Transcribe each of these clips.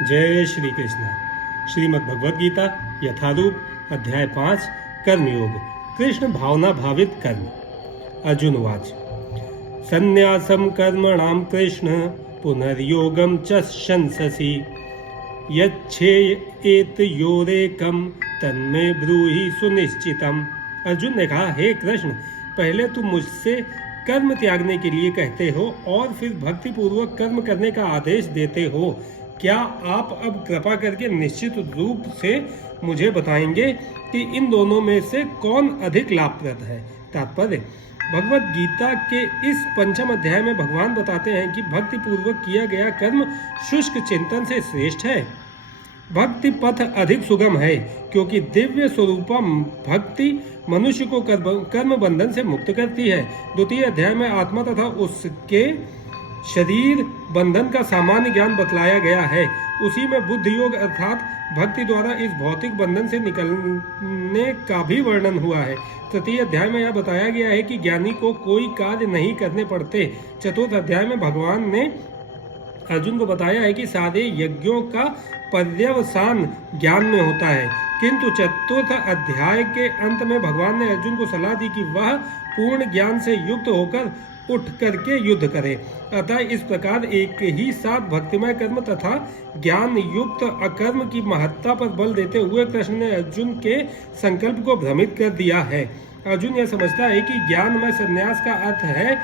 जय श्री कृष्ण। श्रीमद् भगवद गीता यथारूप अध्याय 5 कर्मयोग। कृष्ण भावना भावित कर्म। अर्जुन उवाच संन्यासम कर्मणाम कृष्ण पुनर्योगम च शंससि यच्छेत योरेकम तन्मे ब्रूहि सुनिश्चितम। अर्जुन ने कहा, हे कृष्ण, पहले तुम मुझसे कर्म त्यागने के लिए कहते हो और फिर भक्ति पूर्वक कर्म करने का आदेश देते हो। क्या आप अब कृपा करके निश्चित रूप से मुझे बताएंगे कि इन दोनों में से कौन अधिक लाभप्रद है? तात्पर्य: भगवद गीता के इस पंचम अध्याय में भगवान बताते हैं कि भक्ति पूर्वक किया गया कर्म शुष्क चिंतन से श्रेष्ठ है। भक्ति पथ अधिक सुगम है क्योंकि दिव्य स्वरूपा भक्ति मनुष्य को कर्म बंधन से मुक्त करती है। द्वितीय अध्याय में आत्मा तथा उसके शरीर बंधन का सामान्य ज्ञान बतलाया गया है। उसी में बुद्धि योग अर्थात भक्ति द्वारा इस भौतिक बंधन से निकलने का भी वर्णन हुआ है। तृतीय अध्याय में यह बताया गया है कि ज्ञानी को कोई कार्य नहीं करने पड़ते। चतुर्थ अध्याय में भगवान ने अर्जुन को बताया है कि सारे यज्ञों का पर्यवसान ज्ञान में होता है, किंतु चतुर्थ अध्याय के अंत में भगवान ने अर्जुन को सलाह दी कि वह पूर्ण ज्ञान से युक्त होकर उठ करके युद्ध करे। अतः इस प्रकार एक ही साथ भक्तिमय कर्म तथा ज्ञान युक्त अकर्म की महत्ता पर बल देते हुए कृष्ण ने अर्जुन के संकल्प को भ्रमित कर दिया है। अर्जुन यह समझता है कि ज्ञानमय संन्यास का अर्थ है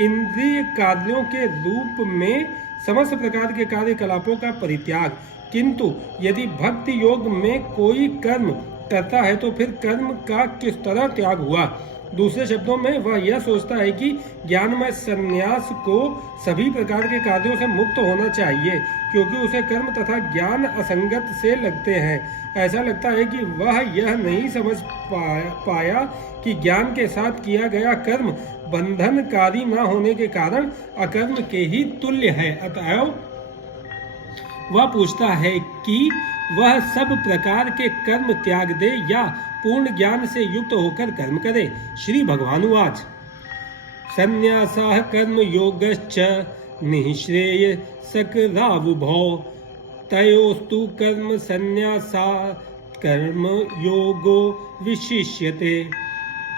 इंद्रिय कार्यों के रूप में समस्त प्रकार के कार्यकलापों का परित्याग, किंतु यदि भक्ति योग में कोई कर्म करता है तो फिर कर्म का किस तरह त्याग हुआ? दूसरे शब्दों में वह यह सोचता है कि ज्ञानमय संन्यास को सभी प्रकार के कार्यों से मुक्त होना चाहिए क्योंकि उसे कर्म तथा ज्ञान असंगत से लगते हैं। ऐसा लगता है कि वह यह नहीं समझ पाया कि ज्ञान के साथ किया गया कर्म बंधनकारी न होने के कारण अकर्म के ही तुल्य है। अतएव वह पूछता है कि वह सब प्रकार के कर्म त्याग दे या पूर्ण ज्ञान से युक्त होकर कर्म करे। श्री भगवान उवाच संन्यासः कर्म योगश्च निःश्रेय सकरावुभौ तयोस्तु कर्म संन्यासात् कर्म योगो विशिष्यते।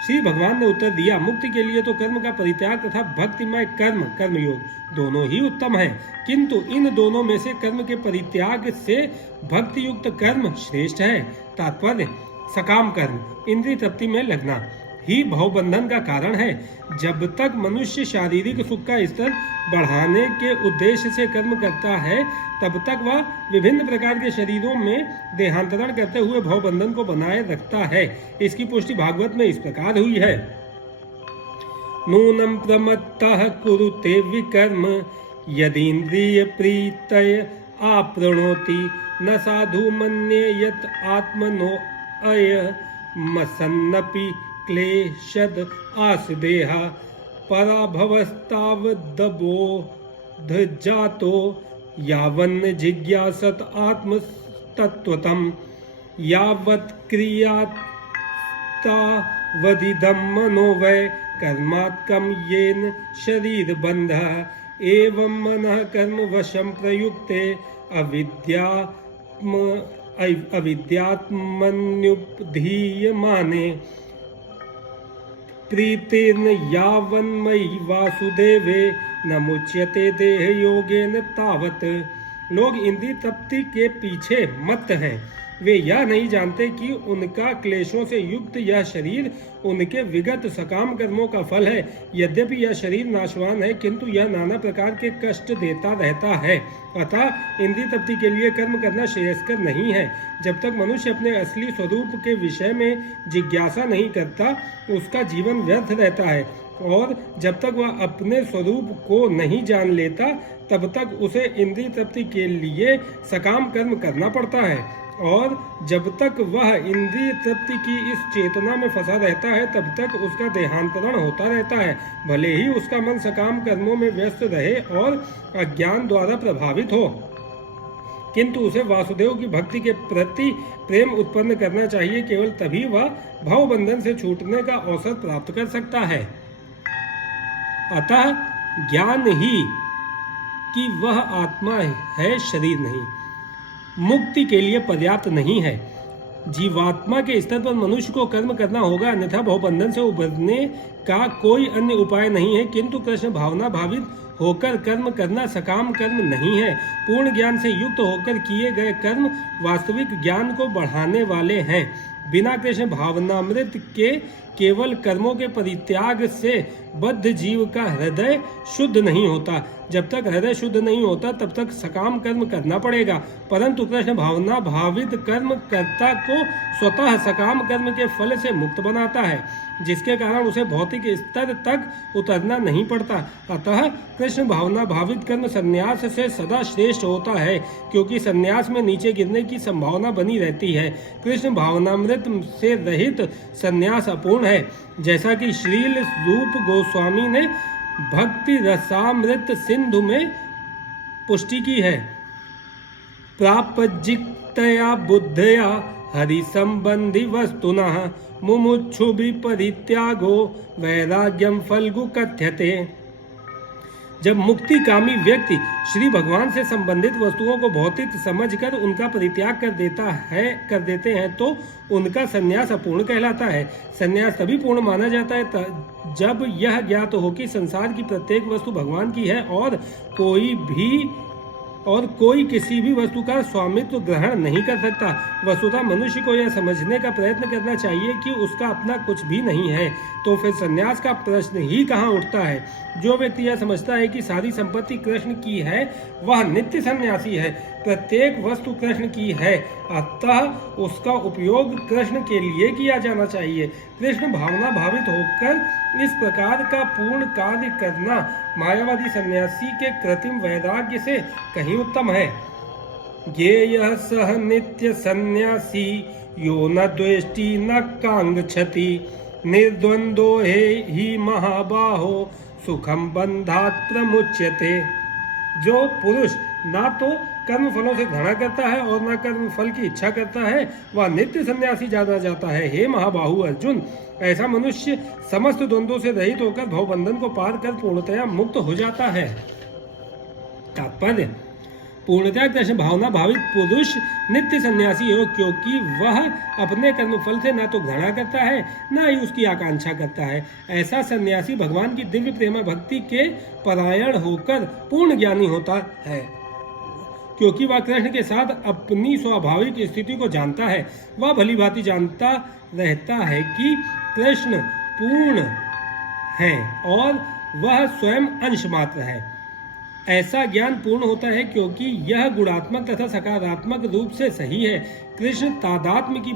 श्री भगवान ने उत्तर दिया, मुक्ति के लिए तो कर्म का परित्याग तथा भक्तिमय कर्मयोग दोनों ही उत्तम है, किंतु इन दोनों में से कर्म के परित्याग से भक्ति युक्त कर्म श्रेष्ठ है। तात्पर्य: सकाम कर्म इंद्रिय तृप्ति में लगना ही भवबंधन का कारण है। जब तक मनुष्य शारीरिक सुख का स्तर बढ़ाने के उद्देश्य से कर्म करता है तब तक वह विभिन्न प्रकार के शरीरों में देहांतरण करते हुए भवबंधन को बनाए रखता है। इसकी पुष्टि भागवत में इस प्रकार हुई है, नूनं प्रमत्तः कुरुते विकर्म यदीन्द्रिय प्रीतय आपृणोति न साधु मन्येयत आत्मनो अयमसन्नपि क्लेशद आसदेह पराभवस्तावदबोधजातो यावन्न जिज्ञासत आत्मतत्त्वतम् यावत् क्रियातावदिदं मनो वै कर्मात्कं येन शरीरबन्धः एवं मनः कर्म वशं प्रयुक्ते अविद्यात्मन्युपधीयमाने प्रीतेन यावन्मयि वासुदेवे न मुच्यते देह योगेन तावत्। लोग इंद्रिय तृप्ति के पीछे मत्त हैं। वे यह नहीं जानते कि उनका क्लेशों से युक्त यह शरीर उनके विगत सकाम कर्मों का फल है। यद्यपि यह शरीर नाशवान है किंतु यह नाना प्रकार के कष्ट देता रहता है। अतः इंद्रिय तृप्ति के लिए कर्म करना श्रेयस्कर नहीं है। जब तक मनुष्य अपने असली स्वरूप के विषय में जिज्ञासा नहीं करता उसका जीवन व्यर्थ रहता है, और जब तक वह अपने स्वरूप को नहीं जान लेता तब तक उसे इंद्रिय तृप्ति के लिए सकाम कर्म करना पड़ता है। और जब तक वह इंद्रिय तृप्ति की इस चेतना में फंसा रहता है तब तक उसका देहांतरण होता रहता है। भले ही उसका मन सकाम कर्मों में व्यस्त रहे और अज्ञान द्वारा प्रभावित हो, किंतु उसे वासुदेव की भक्ति के प्रति प्रेम उत्पन्न करना चाहिए। केवल तभी वह भवबंधन से छूटने का अवसर प्राप्त कर सकता है। अतः ज्ञान ही कि वह आत्मा है, शरीर नहीं। मुक्ति के लिए पर्याप्त नहीं है। जीवात्मा के स्तर पर मनुष्य को कर्म करना होगा, अन्यथा भवबंधन से उबरने का कोई अन्य उपाय नहीं है। किंतु कृष्ण भावना भावित होकर कर्म करना सकाम कर्म नहीं है। पूर्ण ज्ञान से युक्त होकर किए गए कर्म वास्तविक ज्ञान को बढ़ाने वाले हैं। बिना कृष्ण भावनामृत के केवल कर्मों के परित्याग से बद्ध जीव का हृदय शुद्ध नहीं होता। जब तक हृदय शुद्ध नहीं होता तब तक सकाम कर्म करना पड़ेगा, परंतु कृष्ण भावना भावित कर्म कर्ता को स्वतः सकाम कर्म के फल से मुक्त बनाता है, जिसके कारण उसे भौतिक स्तर तक उतरना नहीं पड़ता। अतः कृष्ण भावना भावित कर्म संन्यास से सदा श्रेष्ठ होता है, क्योंकि संन्यास में नीचे गिरने की संभावना बनी रहती है। कृष्ण भावनामृत से रहित संन्यास अपूर्ण है, जैसा कि श्रील रूप गोस्वामी ने भक्ति रसामृत सिंधु में पुष्टि की है। प्रापजितया बुद्धया हरि संबंधी वस्तुनः मुमुक्षु भी परित्यागो वैराग्यम फल्गु कथ्यते। जब मुक्ति कामी व्यक्ति श्री भगवान से संबंधित वस्तुओं को भौतिक समझकर उनका परित्याग कर देते हैं तो उनका संन्यास अपूर्ण कहलाता है। संन्यास तभी पूर्ण माना जाता है जब यह ज्ञात हो कि संसार की प्रत्येक वस्तु भगवान की है और कोई किसी भी वस्तु का स्वामित्व ग्रहण नहीं कर सकता। वस्तुतः मनुष्य को यह समझने का प्रयत्न करना चाहिए कि उसका अपना कुछ भी नहीं है, तो फिर संन्यास का प्रश्न ही कहाँ उठता है। जो व्यक्ति यह समझता है कि सारी संपत्ति कृष्ण की है वह नित्य सन्यासी है। प्रत्येक वस्तु कृष्ण की है, अतः उसका उपयोग कृष्ण के लिए किया जाना चाहिए। कृष्ण भावना भावित होकर इस प्रकार का पूर्ण कार्य करना मायावादी सन्यासी के कृत्रिम वैराग्य से कहीं उत्तम है। ज्ञेयः सह नित्य सन्यासी यो न द्वेष्टि न कांगच्छति निर्द्वंदो ही महाबाहो सुखम बंधात् प्रमुच्यते। जो पुरुष ना तो कर्म फलों से घृणा करता है और न कर्म फल की इच्छा करता है वह नित्य सन्यासी जाना जाता है। हे महाबाहु अर्जुन, ऐसा मनुष्य समस्त द्वंद्वों से रहित होकर भवबंधन को पार कर पूर्णतया मुक्त हो जाता है। तात्पर्य: पूर्णतया कृष्ण भावना भावित पुरुष नित्य सन्यासी हो, क्योंकि वह अपने कर्मफल से न तो घृणा करता है न ही उसकी आकांक्षा करता है। ऐसा सन्यासी भगवान की दिव्य प्रेम भक्ति के परायण होकर पूर्ण ज्ञानी होता है, क्योंकि वह कृष्ण के साथ अपनी स्वाभाविक स्थिति को जानता है। वह भली भांति जानता रहता है कि कृष्ण पूर्ण है और वह स्वयं अंश मात्र है। ऐसा ज्ञान पूर्ण होता है क्योंकि यह गुणात्मक तथा सकारात्मक रूप से सही है। कृष्ण तादात्म्य की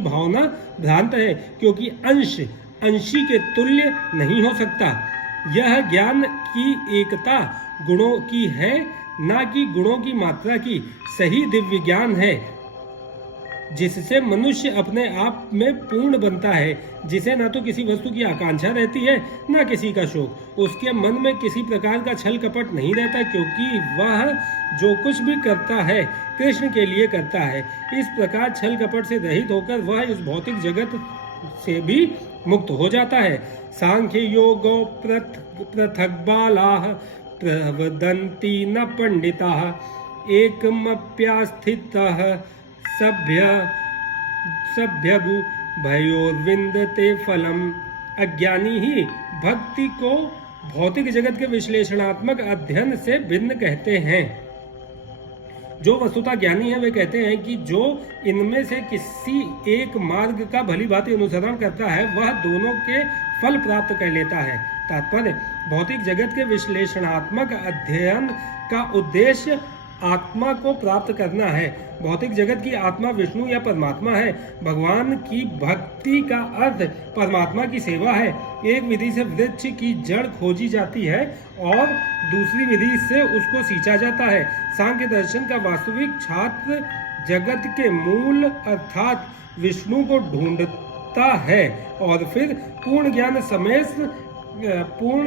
भावना भ्रांत है, क्योंकि अंश अंशी के तुल्य नहीं हो सकता। यह ज्ञान की एकता गुणों की है, न कि गुणों की मात्रा की। सही दिव्य ज्ञान है जिससे मनुष्य अपने आप में पूर्ण बनता है, जिसे न तो किसी वस्तु की आकांक्षा रहती है न किसी का शोक। उसके मन में किसी प्रकार का छल कपट नहीं रहता, क्योंकि वह जो कुछ भी करता है कृष्ण के लिए करता है। इस प्रकार छल कपट से रहित होकर वह इस भौतिक जगत से भी मुक्त हो जाता है। सांख्य योगो पृथक बालाः प्रवदन्ति न पंडिताः एकमप्यास्थितः सभ्यगु भयोर्विन्दते फलम। अज्ञानी ही भक्ति को भौतिक जगत के विश्लेषणात्मक अध्ययन से भिन्न कहते हैं। जो वस्तुतः ज्ञानी है वे कहते हैं कि जो इनमें से किसी एक मार्ग का भली भांति अनुसरण करता है वह दोनों के फल प्राप्त कर लेता है। तात्पर्य: भौतिक जगत के विश्लेषणात्मक अध्ययन का उद्देश्य आत्मा को प्राप्त करना है। भौतिक जगत की आत्मा विष्णु या परमात्मा है। भगवान की भक्ति का अर्थ परमात्मा की सेवा है। एक विधि से वृक्ष की जड़ खोजी जाती है और दूसरी विधि से उसको सींचा जाता है। सांख्य दर्शन का वास्तविक छात्र जगत के मूल अर्थात विष्णु को ढूंढता है और फिर पूर्ण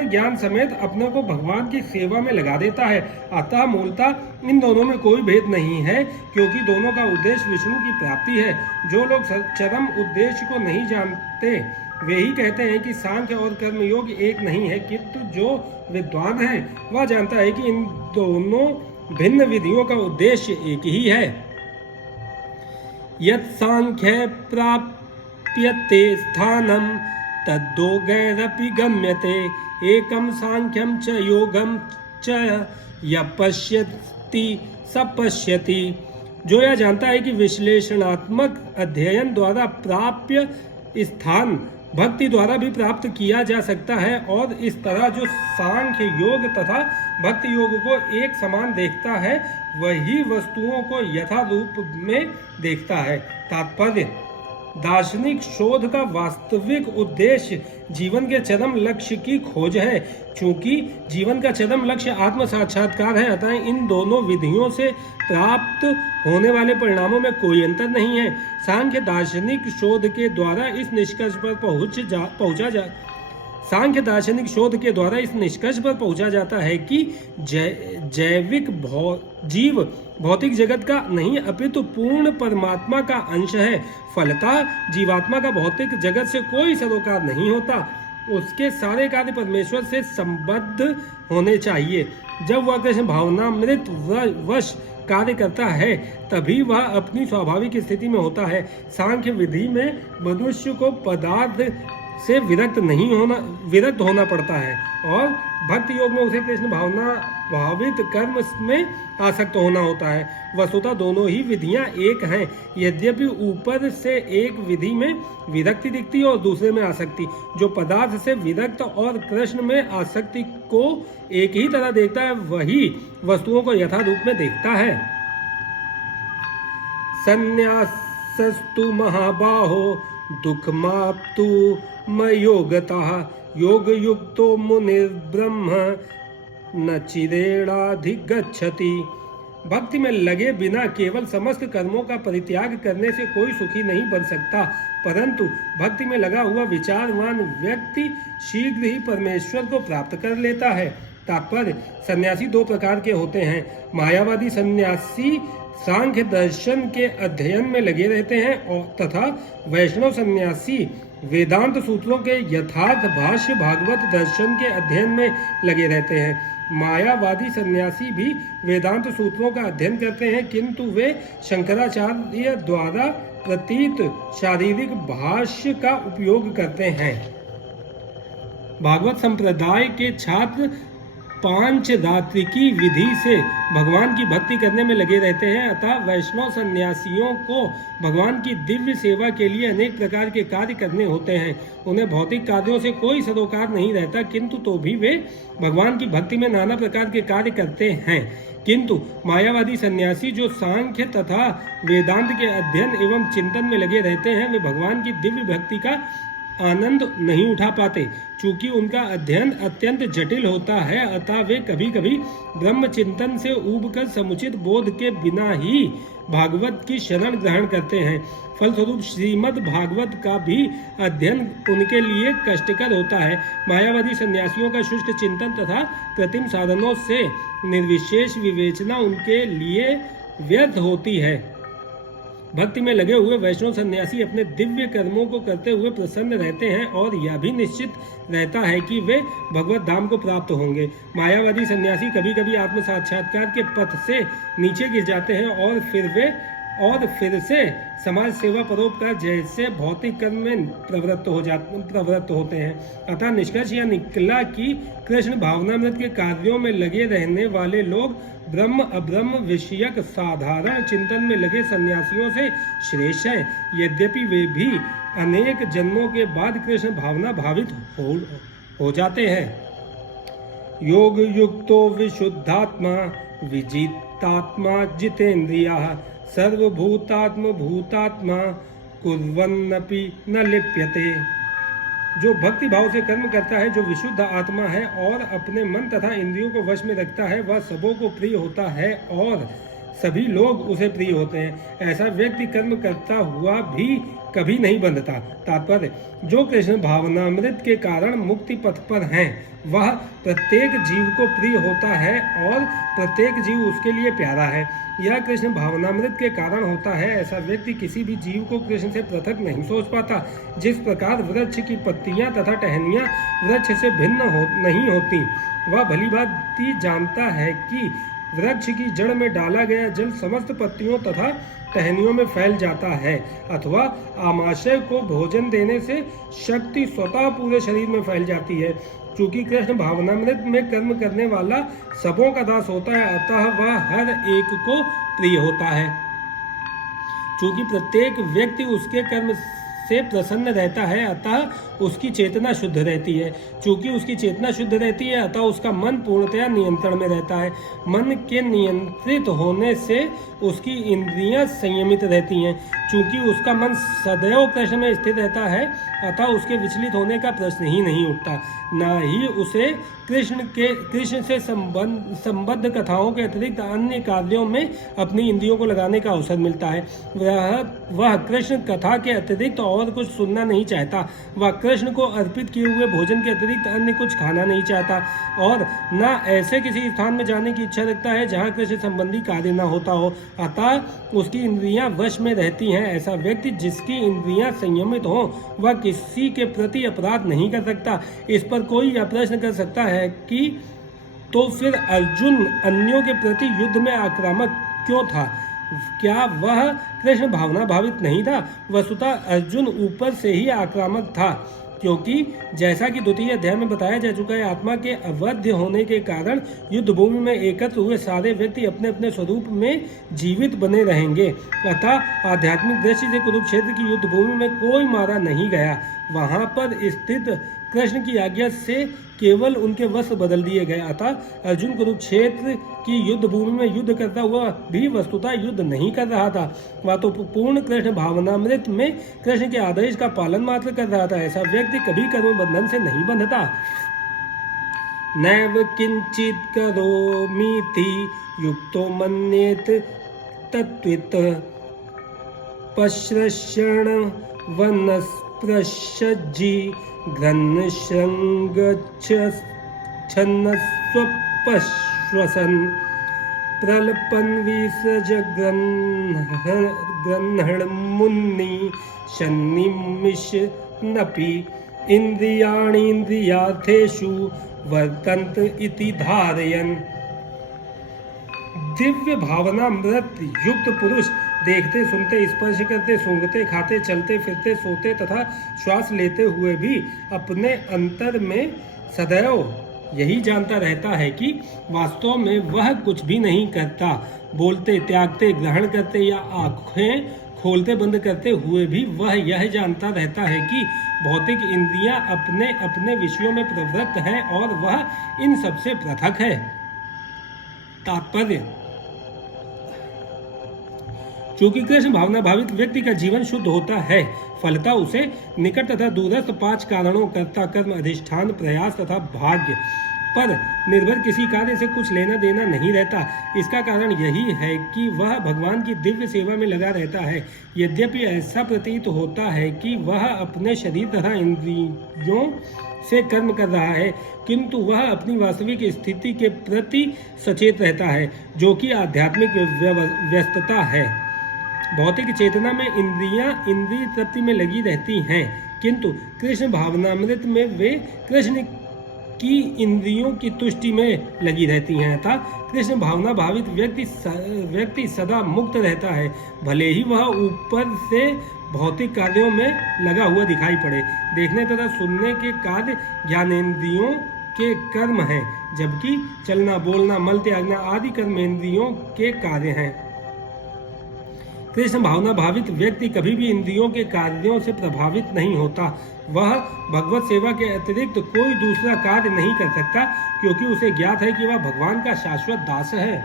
ज्ञान समेत अपने को भगवान की सेवा में लगा देता है। अतः मूलतः इन दोनों में कोई भेद नहीं है, क्योंकि दोनों का उद्देश्य विष्णु की प्राप्ति है। जो लोग चरम उद्देश्य को नहीं जानते वे ही कहते हैं कि सांख्य और कर्मयोग एक नहीं है, किंतु जो विद्वान है वह जानता है कि इन दोनों भिन्न विधियों का उद्देश्य एक ही है। यत् सांख्य प्राप्यते स्थानम तद्दो गैरपि गम्यते एकम सांख्यम च योगम च य पश्यति स पश्यति। जो यह जानता है कि विश्लेषणात्मक अध्ययन द्वारा प्राप्य स्थान भक्ति द्वारा भी प्राप्त किया जा सकता है, और इस तरह जो सांख्य योग तथा भक्ति योग को एक समान देखता है वही वस्तुओं को यथा रूप में देखता है। तात्पर्य: दार्शनिक शोध का वास्तविक उद्देश्य जीवन के चरम लक्ष्य की खोज है। चूंकि जीवन का चरम लक्ष्य आत्म साक्षात्कार है, अतः इन दोनों विधियों से प्राप्त होने वाले परिणामों में कोई अंतर नहीं है। सांख्य दार्शनिक शोध के द्वारा इस निष्कर्ष पर पहुंचा जाता है कि जैविक जीव भौतिक जगत का नहीं अपितु पूर्ण परमात्मा का अंश है। फलतः जीवात्मा का भौतिक जगत से कोई सरोकार नहीं होता, उसके सारे कार्य परमेश्वर से संबद्ध होने चाहिए। जब वह कृष्ण भावनामृत वश कार्य करता है तभी वह अपनी स्वाभाविक स्थिति में होता है। सांख्य विधि में मनुष्य को पदार्थ से विरक्त होना पड़ता है, और भक्ति योग में उसे कृष्ण भावना भावित कर्म में आसक्त होना होता है। वस्तुतः दोनों ही विधियां एक हैं, यद्यपि ऊपर से एक विधि में विरक्ति दिखती है और दूसरे में आसक्ति। जो पदार्थ से विरक्त और कृष्ण में आसक्ति को एक ही तरह देखता है वही वस्तुओं को यथा रूप में देखता है। संन्यासस्तु महाबाहो दुःखमाप्तु मयोगतः योग युक्तो मुनिर्ब्रह्म न चिरेणाधिगच्छति। भक्ति में लगे बिना केवल समस्त कर्मों का परित्याग करने से कोई सुखी नहीं बन सकता, परंतु भक्ति में लगा हुआ विचारवान व्यक्ति शीघ्र ही परमेश्वर को प्राप्त कर लेता है। तात्पर्य: सन्यासी दो प्रकार के होते हैं। मायावादी सन्यासी सांख्य दर्शन के अध्ययन में लगे रहते हैं, और तथा वैष्णव सन्यासी वेदांत सूत्रों के यथार्थ भाष्य भागवत दर्शन के अध्ययन में लगे रहते हैं। मायावादी सन्यासी भी वेदांत सूत्रों का अध्ययन करते हैं, किंतु वे शंकराचार्य द्वारा प्रतीत शारीरिक भाष्य का उपयोग करते हैं। भागवत संप्रदाय के छात्र पांचरात्रिकी विधि से भगवान की भक्ति करने में लगे रहते हैं, अतः वैष्णव सन्यासियों को भगवान की दिव्य सेवा के लिए अनेक प्रकार के कार्य करने होते हैं। उन्हें भौतिक कार्यों से कोई सरोकार नहीं रहता, किंतु तो भी वे भगवान की भक्ति में नाना प्रकार के कार्य करते हैं। किंतु मायावादी सन्यासी जो सांख्य तथा वेदांत के अध्ययन एवं चिंतन में लगे रहते हैं, वे भगवान की दिव्य भक्ति का आनंद नहीं उठा पाते। चूंकि उनका अध्ययन अत्यंत जटिल होता है, अतः वे कभी कभी ब्रह्म चिंतन से ऊबकर समुचित बोध के बिना ही भागवत की शरण ग्रहण करते हैं। फलस्वरूप श्रीमद् भागवत का भी अध्ययन उनके लिए कष्टकर होता है। मायावादी सन्यासियों का शुष्क चिंतन तथा कृत्रिम साधनों से निर्विशेष विवेचना उनके लिए व्यर्थ होती है। भक्ति में लगे हुए वैष्णव सन्यासी अपने दिव्य कर्मों को करते हुए प्रसन्न रहते हैं, और यह भी निश्चित रहता है कि वे भगवत धाम को प्राप्त होंगे। मायावादी सन्यासी कभी कभी आत्म साक्षात्कार के पथ से नीचे गिर जाते हैं और फिर से समाज सेवा परोपकार जैसे भौतिक कर्म में प्रवृत्त होते हैं। अतः निष्कर्ष यह निकला कि कृष्ण भावनामृत के कार्यों में लगे रहने वाले लोग ब्रह्म अब्रह्म विषयक साधारण चिंतन में लगे सन्यासियों से श्रेष्ठ हैं, यद्यपि वे भी अनेक जन्मों के बाद कृष्ण भावना भावित हो जाते हैं। योग युक्तो विशुद्धात्मा विजितात्मा जितेन्द्रियः सर्वभूतात्म भूतात्मा कुर्वन्नपि न लिप्यते। जो भक्ति भाव से कर्म करता है, जो विशुद्ध आत्मा है और अपने मन तथा इंद्रियों को वश में रखता है, वह सबों को प्रिय होता है और सभी लोग उसे प्रिय होते हैं। ऐसा व्यक्ति कर्म करता हुआ भी कभी नहीं बंधता। तात्पर्य: जो कृष्ण भावनामृत के कारण मुक्ति पथ पर हैं, वह प्रत्येक जीव को प्रिय होता है और प्रत्येक जीव उसके लिए प्यारा है। यह कृष्ण भावनामृत के कारण होता है। ऐसा व्यक्ति किसी भी जीव को कृष्ण से पृथक नहीं सोच पाता। जिस प्रकार वृक्ष की पत्तियां तथा टहनियां वृक्ष से भिन्न नहीं होती, वह भली भांति जानता है कि वृक्ष की जड़ में डाला गया जल समस्त पत्तियों तथा टहनियों में फैल जाता है, अथवा आमाशय को भोजन देने से शक्ति स्वतः पूरे शरीर में फैल जाती है। चूंकि कृष्ण भावनामृत में कर्म करने वाला सबों का दास होता है, अतः वह हर एक को प्रिय होता है। चूंकि प्रत्येक व्यक्ति उसके कर्म से प्रसन्न रहता है, अतः उसकी चेतना शुद्ध रहती है। चूंकि उसकी चेतना शुद्ध रहती है, अतः उसका मन पूर्णतया नियंत्रण में रहता है। मन के नियंत्रित होने से उसकी इंद्रियां संयमित रहती हैं। चूंकि उसका मन सदैव कृष्ण में स्थित रहता है, अतः उसके विचलित होने का प्रश्न ही नहीं उठता। न ही उसे कृष्ण से संबद्ध कथाओं के अतिरिक्त अन्य कार्यों में अपनी इंद्रियों को लगाने का अवसर मिलता है। वह कृष्ण कथा के अतिरिक्त और कुछ सुनना नहीं चाहता। वह कृष्ण को अर्पित किए हुए भोजन के अतिरिक्त अन्य कुछ खाना नहीं चाहता, और न ऐसे किसी स्थान में जाने की इच्छा रखता है जहाँ कृष्ण संबंधी कार्य न होता हो। अतः उसकी इंद्रियां वश में रहती हैं। ऐसा व्यक्ति जिसकी इंद्रियां संयमित हों, वह किसी के प्रति अपराध नहीं कर सकता। इस पर कोई यह प्रश्न कर सकता है कि तो फिर अर्जुन अन्यों के प्रति युद्ध में आक्रामक क्यों था? क्या वह कृष्ण भावना भावित नहीं था? वस्तुतः अर्जुन ऊपर से ही आक्रामक था, क्योंकि जैसा कि द्वितीय अध्याय में बताया जा चुका है, आत्मा के अवध्य होने के कारण युद्ध भूमि में एकत्र हुए सारे व्यक्ति अपने अपने स्वरूप में जीवित बने रहेंगे। अतः आध्यात्मिक दृष्टि से कुरुक्षेत्र की युद्ध भूमि में कोई मारा नहीं गया। वहां पर स्थित कृष्ण की आज्ञा से केवल उनके वस्त्र बदल दिए गए। अतः अर्जुन कुरुक्षेत्र की युद्ध भूमि में युद्ध करता हुआ भी वस्तुतः युद्ध नहीं कर रहा था। वह तो पूर्ण कृष्ण भावनामृत में कृष्ण के आदेश का पालन मात्र कर रहा था। ऐसा व्यक्ति कभी कर्म बंधन से नहीं बंधता। नैव किंचित करोमीति युक्तो मन्येत तत्वित पश्रषण वनस्पृशज्जी घ्नश्रंगच्छन्नस्वपश्वसन् प्रलपन् विसृज गृह्णन्मुन्नि शन्निमिषन्नपि इन्द्रियाणीन्द्रियार्थेषु वर्तन्त इति धारयन्। दिव्य भावनामृत युक्त पुरुष देखते, सुनते, स्पर्श करते, सूंघते, खाते, चलते फिरते, सोते तथा श्वास लेते हुए भी अपने अंतर में सदैव यही जानता रहता है कि वास्तव में वह कुछ भी नहीं करता। बोलते, त्यागते, ग्रहण करते या आंखें खोलते बंद करते हुए भी वह यह जानता रहता है कि भौतिक इंद्रियां अपने अपने विषयों में प्रवृत्त हैं और वह इन सबसे पृथक है। तात्पर्य: चूंकि कृष्ण भावना भावित व्यक्ति का जीवन शुद्ध होता है, फलतः उसे निकट तथा दूरस्थ 5 कारणों कर्ता, कर्म, अधिष्ठान, प्रयास तथा भाग्य पर निर्भर किसी कार्य से कुछ लेना देना नहीं रहता। इसका कारण यही है कि वह भगवान की दिव्य सेवा में लगा रहता है। यद्यपि ऐसा प्रतीत होता है कि वह अपने शरीर तथा इंद्रियों से कर्म कर रहा है, किंतु वह अपनी वास्तविक स्थिति के प्रति सचेत रहता है, जो कि आध्यात्मिक व्यस्तता है। भौतिक चेतना में इंद्रियां इंद्रिय तृप्ति में लगी रहती हैं, किंतु कृष्ण भावनामृत में वे कृष्ण की इंद्रियों की तुष्टि में लगी रहती हैं। अतः कृष्ण भावना भावित व्यक्ति सदा मुक्त रहता है, भले ही वह ऊपर से भौतिक कार्यों में लगा हुआ दिखाई पड़े। देखने तथा सुनने के कार्य ज्ञानेंद्रियों के कर्म हैं, जबकि चलना, बोलना, मल त्यागना आदि कर्मेंद्रियों के कार्य हैं। कृष्ण भावना भावित व्यक्ति कभी भी इंद्रियों के कार्यों से प्रभावित नहीं होता। वह भगवत सेवा के अतिरिक्त कोई दूसरा कार्य नहीं कर सकता, क्योंकि उसे ज्ञात है कि वह भगवान का शाश्वत दास है।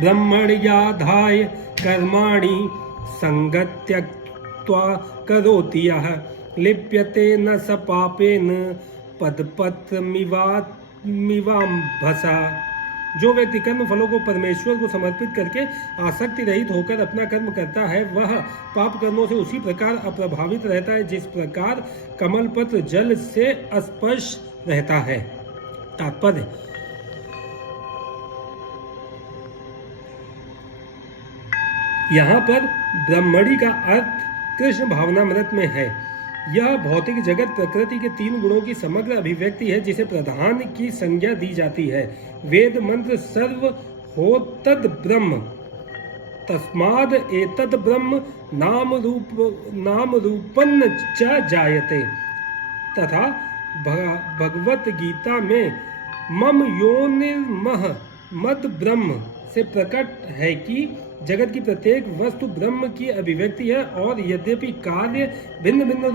ब्रह्मण्याधाय कर्माणि संगत्यक्त्वा करोति यः लिप्यते न स पापेन पदपत्रमिवाम्भसा। जो व्यक्ति कर्म फलों को परमेश्वर को समर्पित करके आसक्ति रहित होकर अपना कर्म करता है, वह पाप कर्मों से उसी प्रकार अप्रभावित रहता है जिस प्रकार कमल पत्र जल से अस्पर्श रहता है। तात्पर्य: यहाँ पर ब्रह्मणि का अर्थ कृष्ण भावनामृत में है। यह भौतिक जगत प्रकृति के 3 गुणों की समग्र अभिव्यक्ति है जिसे प्रधान की संज्ञा दी जाती है। वेद मंत्र सर्व हो तद ब्रह्म तस्माद एतद ब्रह्म नाम रूपन्न च जायते तथा भगवत गीता में मम योनिर्मह मद ब्रह्म से प्रकट है कि जगत की प्रत्येक वस्तु ब्रह्म की अभिव्यक्ति है और यद्यपि कार्य भिन्न भिन्न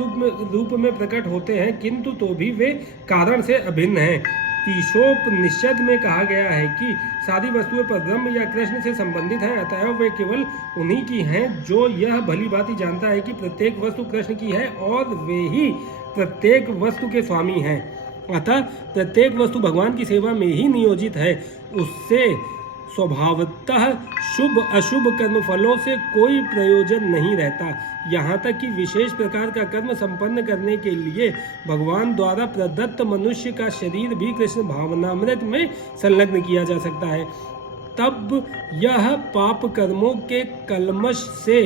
रूप में प्रकट होते हैं किंतु तो भी वे कारण से अभिन्न हैं। ईशोपनिषद में कहा गया है कि सारी वस्तुएं परब्रह्म या कृष्ण से संबंधित हैं, अतएव वे केवल उन्हीं की हैं जो यह भली भांति जानता है कि प्रत्येक वस्तु कृष्ण की है और वे ही प्रत्येक वस्तु के स्वामी हैं। अतः प्रत्येक वस्तु भगवान की सेवा में ही नियोजित है। उससे स्वभावतः शुभ अशुभ कर्म फलों से कोई प्रयोजन नहीं रहता, यहाँ तक कि विशेष प्रकार का कर्म संपन्न करने के लिए भगवान द्वारा प्रदत्त मनुष्य का शरीर भी कृष्ण भावनामृत में संलग्न किया जा सकता है। तब यह पाप कर्मों के कलमश से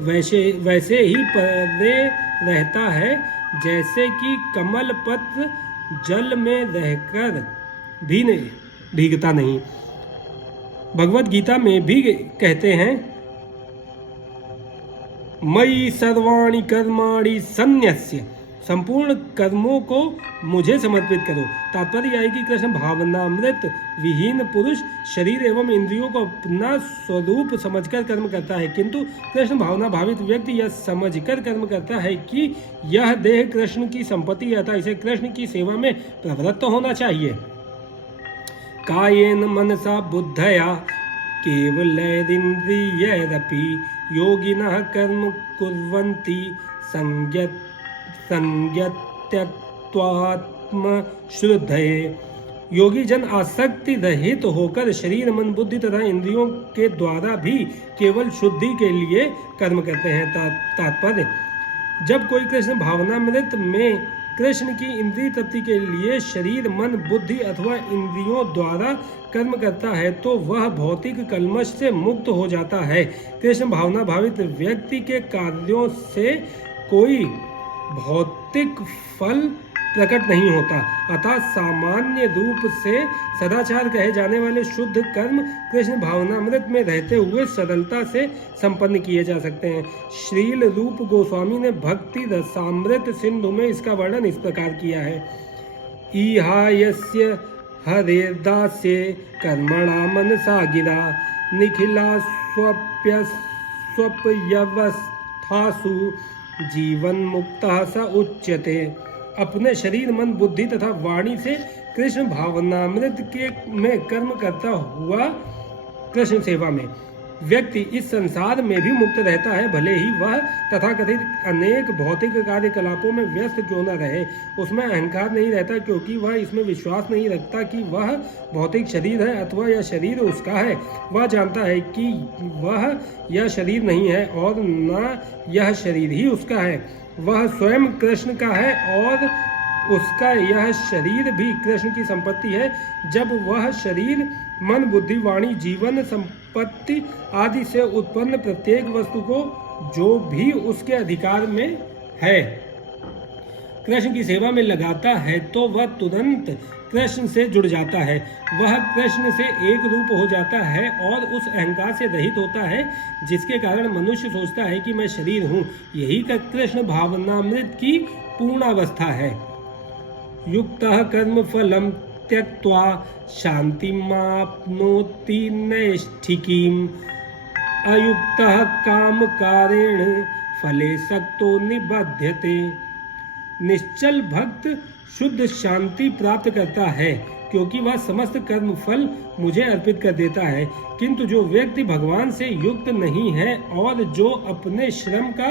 वैसे ही परे रहता है जैसे कि कमल पत्र जल में रहकर भी भीगता नहीं। भगवत गीता में भी कहते हैं मयि सर्वाणि कर्माणि सन्न्यस्य, संपूर्ण कर्मों को मुझे समर्पित करो। तात्पर्य यह है कि कृष्ण भावनामृत विहीन पुरुष शरीर एवं इंद्रियों को अपना स्वरूप समझकर कर्म करता है, किंतु कृष्ण भावना भावित व्यक्ति यह समझकर कर्म करता है कि यह देह कृष्ण की संपत्ति है, अतः इसे कृष्ण की सेवा में प्रवृत्त होना चाहिए। कायेन मनसा बुद्धया केवलैरिन्द्रियैरपि योगिनः कर्म कुर्वन्ति संयत्यात्मशुद्धये। योगी जन आसक्ति रहित होकर शरीर मन बुद्धि तथा इंद्रियों के द्वारा भी केवल शुद्धि के लिए कर्म करते हैं। तात्पर्य जब कोई कृष्ण भावनामृत में कृष्ण की इंद्रिय तृप्ति के लिए शरीर मन बुद्धि अथवा इंद्रियों द्वारा कर्म करता है तो वह भौतिक कलमश से मुक्त हो जाता है। कृष्ण भावना भावित व्यक्ति के कार्यों से कोई भौतिक फल प्रकट नहीं होता, अतः सामान्य रूप से सदाचार कहे जाने वाले शुद्ध कर्म कृष्ण भावनामृत में रहते हुए सरलता से संपन्न किए जा सकते हैं। श्रील रूप गोस्वामी ने भक्ति रसामृत सिंधु में इसका वर्णन इस प्रकार किया है। ईहायस्य हरेर्दास्ये कर्मणा मनसा गिरा निखिला स्वप्यवस्थासु जीवन मुक्तः स उच्यते। अपने शरीर मन बुद्धि तथा वाणी से कृष्ण भावनामृत के में कर्म करता हुआ कृष्ण सेवा में व्यक्ति इस संसार में भी मुक्त रहता है, भले ही वह तथाकथित अनेक भौतिक कार्यकलापों में व्यस्त क्यों न रहे। उसमें अहंकार नहीं रहता क्योंकि वह इसमें विश्वास नहीं रखता कि वह भौतिक शरीर है अथवा यह शरीर उसका है। वह जानता है कि वह यह शरीर नहीं है और न यह शरीर ही उसका है। वह स्वयं कृष्ण का है और उसका यह शरीर भी कृष्ण की संपत्ति है। जब वह शरीर मन बुद्धि वाणी जीवन संपत्ति आदि से उत्पन्न प्रत्येक वस्तु को जो भी उसके अधिकार में है कृष्ण की सेवा में लगाता है तो वह तुरंत कृष्ण से जुड़ जाता है। वह कृष्ण से एक रूप हो जाता है और उस अहंकार से रहित होता है जिसके कारण मनुष्य सोचता है कि मैं शरीर हूँ। यही कृष्ण भावनामृत की पूर्णावस्था है। युक्तः कर्म फलम त्यक्त्वा शांतिमाप्नोति नैष्ठिकीम् अयुक्तः कामकारेण फले सक्तो निबध्यते। निश्चल भक्त शुद्ध शांति प्राप्त करता है क्योंकि वह समस्त कर्म फल मुझे अर्पित कर देता है, किंतु जो व्यक्ति भगवान से युक्त नहीं है और जो अपने श्रम का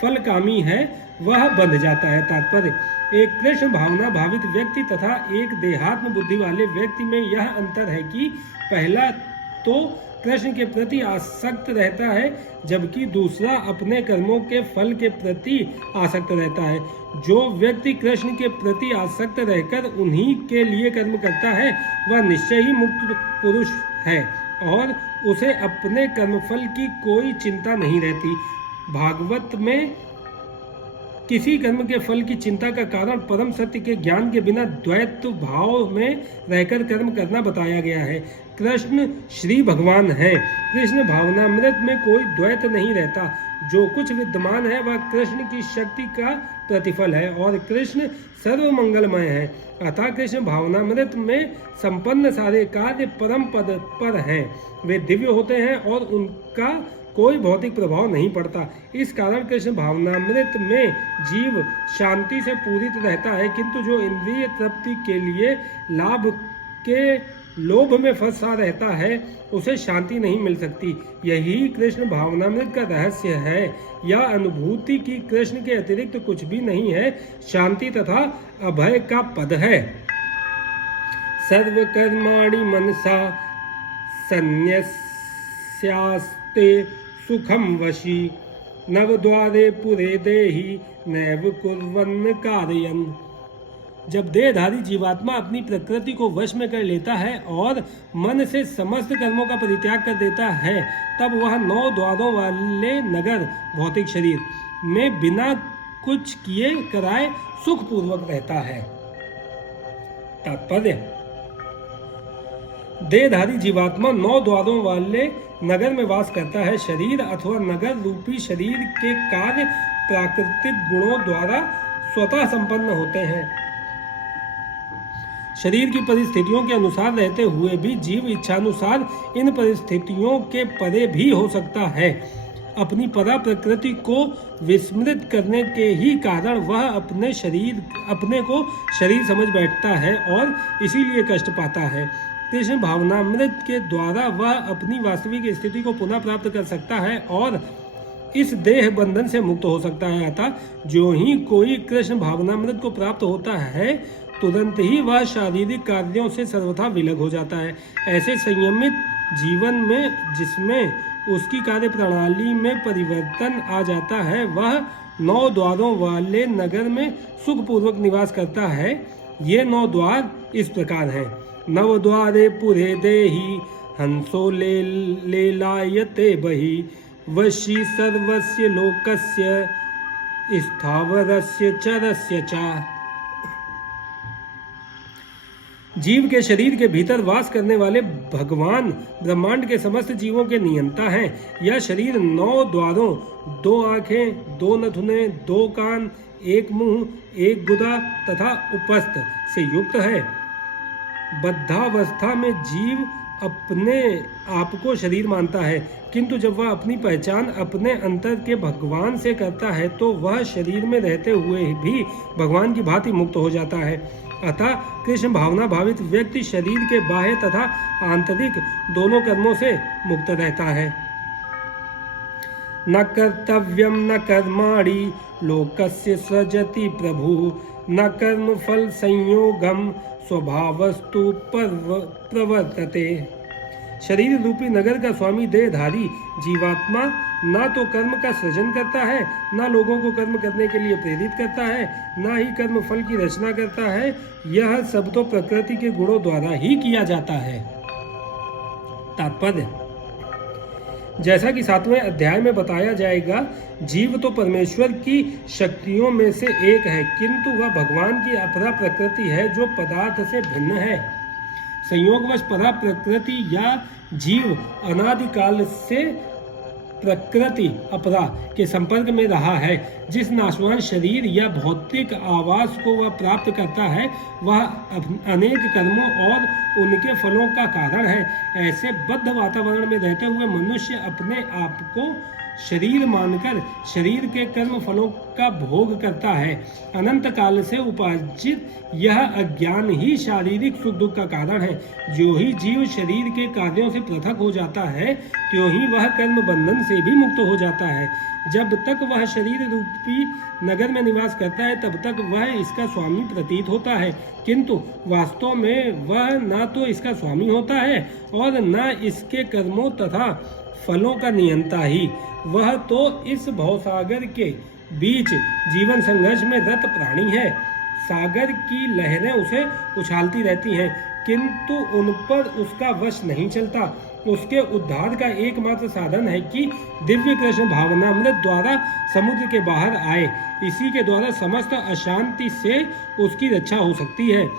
फल कामी है वह बंध जाता है। तात्पर्य एक कृष्ण भावना भावित व्यक्ति तथा एक देहात्म बुद्धि वाले व्यक्ति में यह अंतर है कि पहला तो कृष्ण के प्रति आसक्त रहता है जबकि दूसरा अपने कर्मों के फल के प्रति आसक्त रहता है। जो व्यक्ति कृष्ण के प्रति आसक्त रहकर उन्हीं के लिए कर्म करता है वह निश्चय ही मुक्त पुरुष है और उसे अपने कर्मफल की कोई चिंता नहीं रहती। भागवत में किसी कर्म के फल की चिंता का कारण परम सत्य के ज्ञान के बिना द्वैत भाव में रहकर कर्म करना बताया गया है। कृष्ण श्री भगवान है। कृष्ण भावनामृत में कोई द्वैत नहीं रहता। जो कुछ विद्यमान है वह कृष्ण की शक्ति का प्रतिफल है और कृष्ण सर्व मंगलमय है। अतः कृष्ण भावनामृत में संपन्न सारे कार्य परम पद पर हैं। वे दिव्य होते हैं और उनका कोई भौतिक प्रभाव नहीं पड़ता। इस कारण कृष्ण भावनामृत में जीव शांति से पूरित रहता है, किंतु जो इंद्रिय तृप्ति के लिए लाभ के लोभ में फंसा रहता है उसे शांति नहीं मिल सकती। यही कृष्ण भावनामृत का रहस्य है। यह अनुभूति की कृष्ण के अतिरिक्त कुछ भी नहीं है, शांति तथा अभय का पद है। सर्वकर्माणि मनसा संन्यस्यास्ते सुखम वशी नवद्वारे पुरे देहि नैव कुर्वन् कार्यन्। जब देहधारी जीवात्मा अपनी प्रकृति को वश में कर लेता है और मन से समस्त कर्मों का परित्याग कर देता है, तब वह 9 द्वारों वाले नगर भौतिक शरीर में बिना कुछ किए कराए सुखपूर्वक रहता है। तात्पर्य: देहधारी जीवात्मा 9 द्वारों वाले नगर में वास करता है। शरीर अथवा नगर रूपी शरीर के कार्य प्राकृतिक गुणों द्वारा स्वतः संपन्न होते हैं। शरीर की परिस्थितियों के अनुसार रहते हुए भी जीव इच्छानुसार इन परिस्थितियों के परे भी हो सकता है। अपनी परा प्रकृति को विस्मृत करने के ही कारण वह अपने को शरीर समझ बैठता है और इसीलिए कष्ट पाता है। कृष्ण भावनामृत के द्वारा वह अपनी वास्तविक स्थिति को पुनः प्राप्त कर सकता है और इस देह बंधन से मुक्त हो सकता है। अतः जो ही कोई कृष्ण भावनामृत को प्राप्त होता है, तुरंत ही वह शारीरिक कार्यों से सर्वथा विलग हो जाता है। ऐसे संयमित जीवन में जिसमें उसकी कार्य प्रणाली में परिवर्तन आ जाता है, वह 9 द्वारों वाले नगर में सुखपूर्वक निवास करता है। ये 9 द्वार इस प्रकार हैं। नवद्वारे पुरे देहि हंसो लेलायते बहि वशी सर्वस्य लोकस्य स्थावरस्य चरस्य च। जीव के शरीर के भीतर वास करने वाले भगवान ब्रह्मांड के समस्त जीवों के नियंता हैं। यह शरीर 9 द्वारों, 2 आंखें, 2 नथुने, 2 कान, 1 मुंह, 1 गुदा तथा उपस्थ से युक्त है। बद्धावस्था में जीव अपने आप को शरीर मानता है, किंतु जब वह अपनी पहचान अपने अंतर के भगवान से करता है तो वह शरीर में रहते हुए भी भगवान की भांति मुक्त हो जाता है। अतः कृष्ण भावना भावित व्यक्ति शरीर के बाह्य तथा आंतरिक दोनों कर्मों से मुक्त रहता है। न कर्तव्यम न कर्माणि लोकस्य सृजति प्रभु न कर्म फल संयोगम स्वभावस्तु प्रवर्तते। शरीर रूपी नगर का स्वामी देहधारी जीवात्मा ना तो कर्म का सृजन करता है, ना लोगों को कर्म करने के लिए प्रेरित करता है, ना ही कर्म फल की रचना करता है। यह सब तो प्रकृति के गुणों द्वारा ही किया जाता है। तात्पर्य: जैसा कि 7वें अध्याय में बताया जाएगा, जीव तो परमेश्वर की शक्तियों में से एक है, किंतु वह भगवान की अपरा प्रकृति है जो पदार्थ से भिन्न है। संयोगवश परा प्रकृति या जीव अनादिकाल से प्रकृति अपरा के संपर्क में रहा है। जिस नाशवान शरीर या भौतिक आवास को वह प्राप्त करता है, वह अनेक कर्मों और उनके फलों का कारण है। ऐसे बद्ध वातावरण में रहते हुए मनुष्य अपने आप को शरीर मानकर शरीर के कर्म फलों का भोग करता है। अनंत काल से उपार्जित यह अज्ञान ही शारीरिक सुख दुख का कारण है। जो ही जीव शरीर के कार्यों से पृथक हो जाता है, त्यों ही वह कर्म बंधन से भी मुक्त हो जाता है। जब तक वह शरीर रूपी नगर में निवास करता है, तब तक वह इसका स्वामी प्रतीत होता है, किंतु वास्तव में वह न तो इसका स्वामी होता है और न इसके कर्मों तथा फलों का नियंता ही। वह तो इस भवसागर के बीच जीवन संघर्ष में रत प्राणी है। सागर की लहरें उसे उछालती रहती हैं, किंतु उन पर उसका वश नहीं चलता। उसके उद्धार का एकमात्र साधन है कि दिव्य कृष्ण भावनामृत द्वारा समुद्र के बाहर आए। इसी के द्वारा समस्त अशांति से उसकी रक्षा हो सकती है।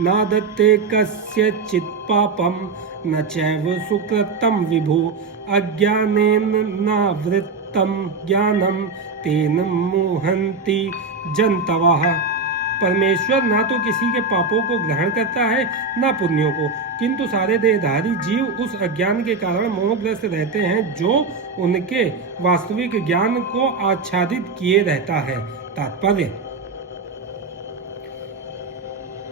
नादत्ते कस्यचित् पापम न चैव सुकृतं विभु अज्ञानेन नावृत्तं ज्ञानम तेन मोहन्ति जन्तवः। परमेश्वर ना तो किसी के पापों को ग्रहण करता है ना पुण्यों को, किंतु सारे देहधारी जीव उस अज्ञान के कारण मोहग्रस्त रहते हैं जो उनके वास्तविक ज्ञान को आच्छादित किए रहता है। तात्पर्य,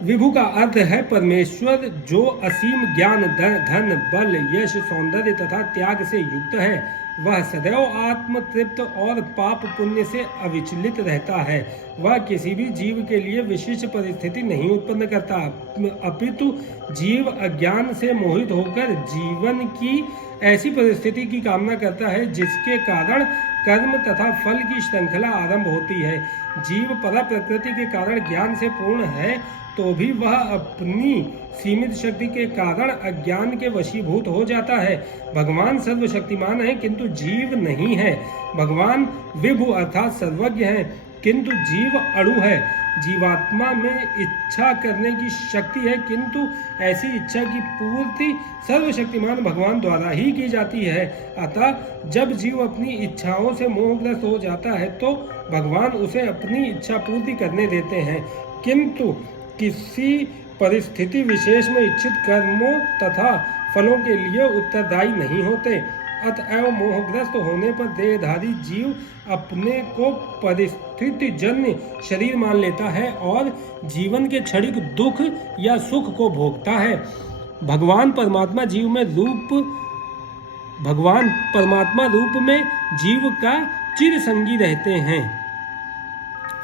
विभु का अर्थ है परमेश्वर, जो असीम ज्ञान, धन, बल, यश, सौंदर्य तथा त्याग से युक्त है। वह सदैव आत्म तृप्त और पाप पुण्य से अविचलित रहता है। वह किसी भी जीव के लिए विशिष्ट परिस्थिति नहीं उत्पन्न करता, अपितु जीव अज्ञान से मोहित होकर जीवन की ऐसी परिस्थिति की कामना करता है जिसके कारण कर्म तथा फल की श्रृंखला आरंभ होती है। जीव परा प्रकृति के कारण ज्ञान से पूर्ण है, तो भी वह अपनी सीमित शक्ति के कारण अज्ञान के वशीभूत हो जाता है। भगवान सर्वशक्तिमान है किंतु जीव नहीं है। भगवान विभु अर्थात सर्वज्ञ है किंतु जीव अणु है। जीवात्मा में इच्छा करने की शक्ति है, किंतु ऐसी इच्छा की पूर्ति सर्वशक्तिमान भगवान द्वारा ही की जाती है। अतः जब जीव अपनी इच्छाओं से मोहग्रस्त हो जाता है तो भगवान उसे अपनी इच्छा पूर्ति करने देते हैं, किंतु किसी परिस्थिति विशेष में इच्छित कर्मों तथा फलों के लिए उत्तरदायी नहीं होते। अतएव मोहग्रस्त होने पर देहधारी जीव अपने को परिस्थिति जन्य शरीर मान लेता है और जीवन के क्षणिक दुख या सुख को भोगता है। भगवान परमात्मा रूप में जीव का चिर संगी रहते हैं।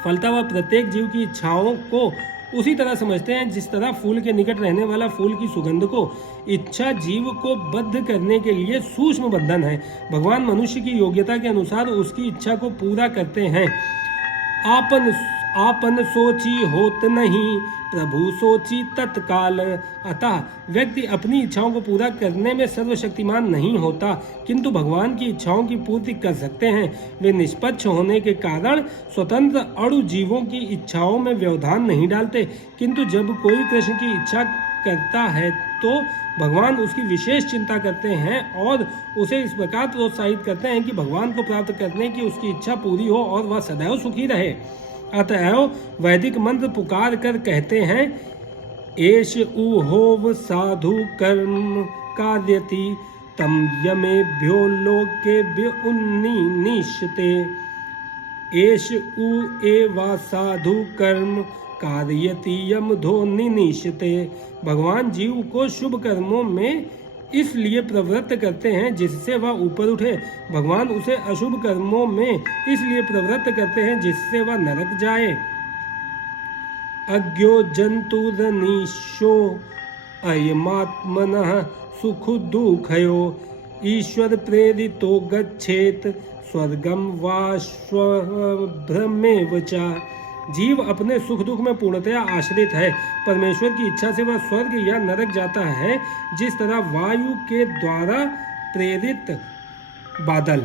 फलतः वह प्रत्येक जीव की इच्छाओं को उसी तरह समझते हैं जिस तरह फूल के निकट रहने वाला फूल की सुगंध को। इच्छा जीव को बद्ध करने के लिए सूक्ष्म बंधन है। भगवान मनुष्य की योग्यता के अनुसार उसकी इच्छा को पूरा करते हैं। आपन सोची होत नहीं, प्रभु सोची तत्काल। अतः व्यक्ति अपनी इच्छाओं को पूरा करने में सर्वशक्तिमान नहीं होता, किंतु भगवान की इच्छाओं की पूर्ति कर सकते हैं। वे निष्पक्ष होने के कारण स्वतंत्र अणु जीवों की इच्छाओं में व्यवधान नहीं डालते, किंतु जब कोई कृष्ण की इच्छा करता है तो भगवान उसकी विशेष चिंता करते हैं और उसे इस प्रकार प्रोत्साहित करते हैं कि भगवान को प्राप्त करने की उसकी इच्छा पूरी हो और वह सदैव सुखी रहे। अतएव वैदिक मंत्र पुकार कर कहते हैं, एष उहोव साधु कर्म कार्यति तम यमेभ्यो लोकेभ्यो उन्नीनिष्यते। एष उ एवा साधु कर्म कार्यति यमधो निनिष्यते। भगवान जीव को शुभ कर्मों में इसलिए प्रवृत्त करते हैं जिससे वह ऊपर उठे। भगवान उसे अशुभ कर्मों में इसलिए प्रवृत्त करते हैं जिससे वह नरक जाए। अज्ञो जंतुरनीशो अयमात्मनः सुख दुःखयो ईश्वर प्रेरितो गच्छेत स्वर्गम वा स्वभ्रमेव च। जीव अपने सुख दुख में पूर्णतया आश्रित है। परमेश्वर की इच्छा से वह स्वर्ग या नरक जाता है, जिस तरह वायु के द्वारा प्रेरित बादल।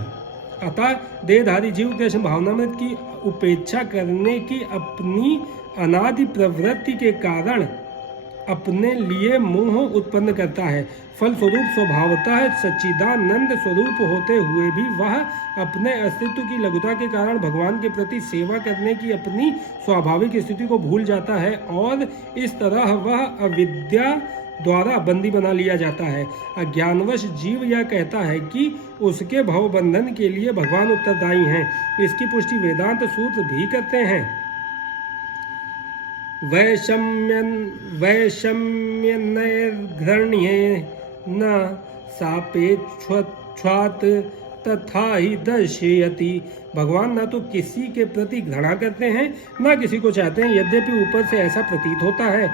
अतः देहधारी जीव कृष्ण भावनामृत की उपेक्षा करने की अपनी अनादि प्रवृत्ति के कारण अपने लिए मोह उत्पन्न करता है। फलस्वरूप स्वभावतः सच्चिदानंद स्वरूप होते हुए भी वह अपने अस्तित्व की लघुता के कारण भगवान के प्रति सेवा करने की अपनी स्वाभाविक स्थिति को भूल जाता है और इस तरह वह अविद्या द्वारा बंदी बना लिया जाता है। अज्ञानवश जीव यह कहता है कि उसके भवबंधन के लिए भगवान उत्तरदायी हैं। इसकी पुष्टि वेदांत सूत्र भी करते हैं। वैषम्यनैर्घृण्ये न सापेक्षात् तथा ही दर्शयति। भगवान न तो किसी के प्रति घृणा करते हैं न किसी को चाहते हैं, यद्यपि ऊपर से ऐसा प्रतीत होता है।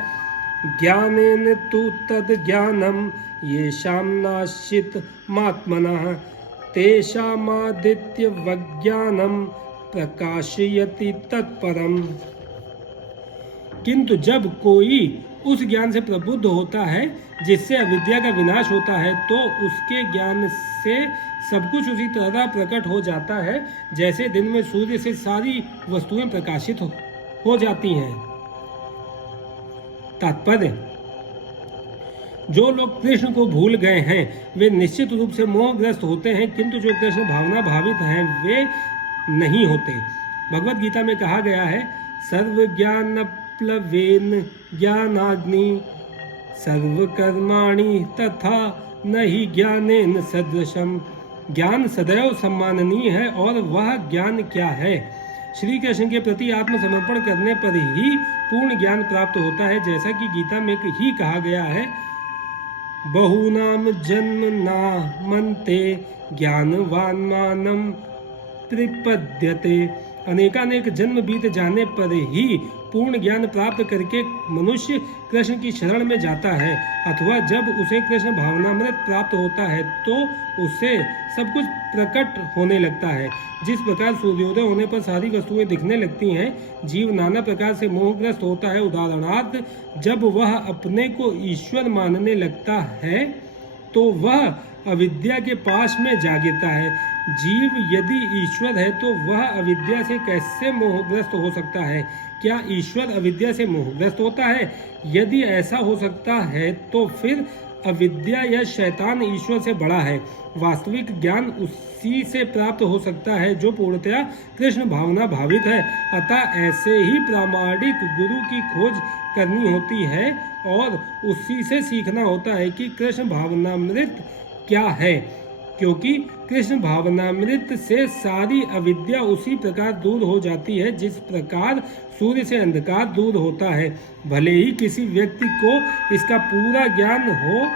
ज्ञानेन तु तद ज्ञानम येषां नाश्चित मात्मनः तेषामादित्य वज्ञानम प्रकाशयति तत्परम। किंतु जब कोई उस ज्ञान से प्रबुद्ध होता है जिससे अविद्या का विनाश होता है, तो उसके ज्ञान से सब कुछ उसी तरह प्रकट हो जाता है जैसे दिन में सूर्य से सारी वस्तुएं प्रकाशित हो जाती हैं। तात्पर्य: जो लोग कृष्ण को भूल गए हैं वे निश्चित रूप से मोहग्रस्त होते हैं, किंतु जो कृष्ण भावना भावित हैं वे नहीं होते। भगवत गीता में कहा गया है, सर्वज्ञान प्लवेन ज्ञानाग्नि सर्वकर्माणि तथा नहि ज्ञानेन सदृशम। ज्ञान सदैव सम्माननीय है, और वह ज्ञान क्या है? श्री कृष्ण के प्रति आत्मसमर्पण करने पर ही पूर्ण ज्ञान प्राप्त होता है, जैसा कि गीता में ही कहा गया है, बहुनाम जन्म ना मनते ज्ञानवान मानम त्रिपद्यते। अनेकानेक जन्म बीत जाने पर ही पूर्ण ज्ञान प्राप्त करके मनुष्य कृष्ण की शरण में जाता है, अथवा जब उसे कृष्ण भावनामृत प्राप्त होता है तो उससे सब कुछ प्रकट होने लगता है। जिस प्रकार सूर्योदय होने पर सारी वस्तुएं दिखने लगती हैं, जीव नाना प्रकार से मोहग्रस्त होता है। उदाहरणार्थ, जब वह अपने को ईश्वर मानने लगता है तो वह अविद्या के पास में जा गिरता है। जीव यदि ईश्वर है तो वह अविद्या से कैसे मोहग्रस्त हो सकता है? क्या ईश्वर अविद्या से मोहग्रस्त होता है? यदि ऐसा हो सकता है तो फिर अविद्या या शैतान ईश्वर से बड़ा है। वास्तविक ज्ञान उसी से प्राप्त हो सकता है जो पूर्णतया कृष्ण भावना भावित है। अतः ऐसे ही प्रामाणिक गुरु की खोज करनी होती है और उसी से सीखना होता है कि कृष्ण भावनामृत क्या है, क्योंकि कृष्ण भावनामृत से सारी अविद्या उसी प्रकार दूर हो जाती है जिस प्रकार सूर्य से अंधकार दूर होता है। भले ही किसी व्यक्ति को इसका पूरा ज्ञान हो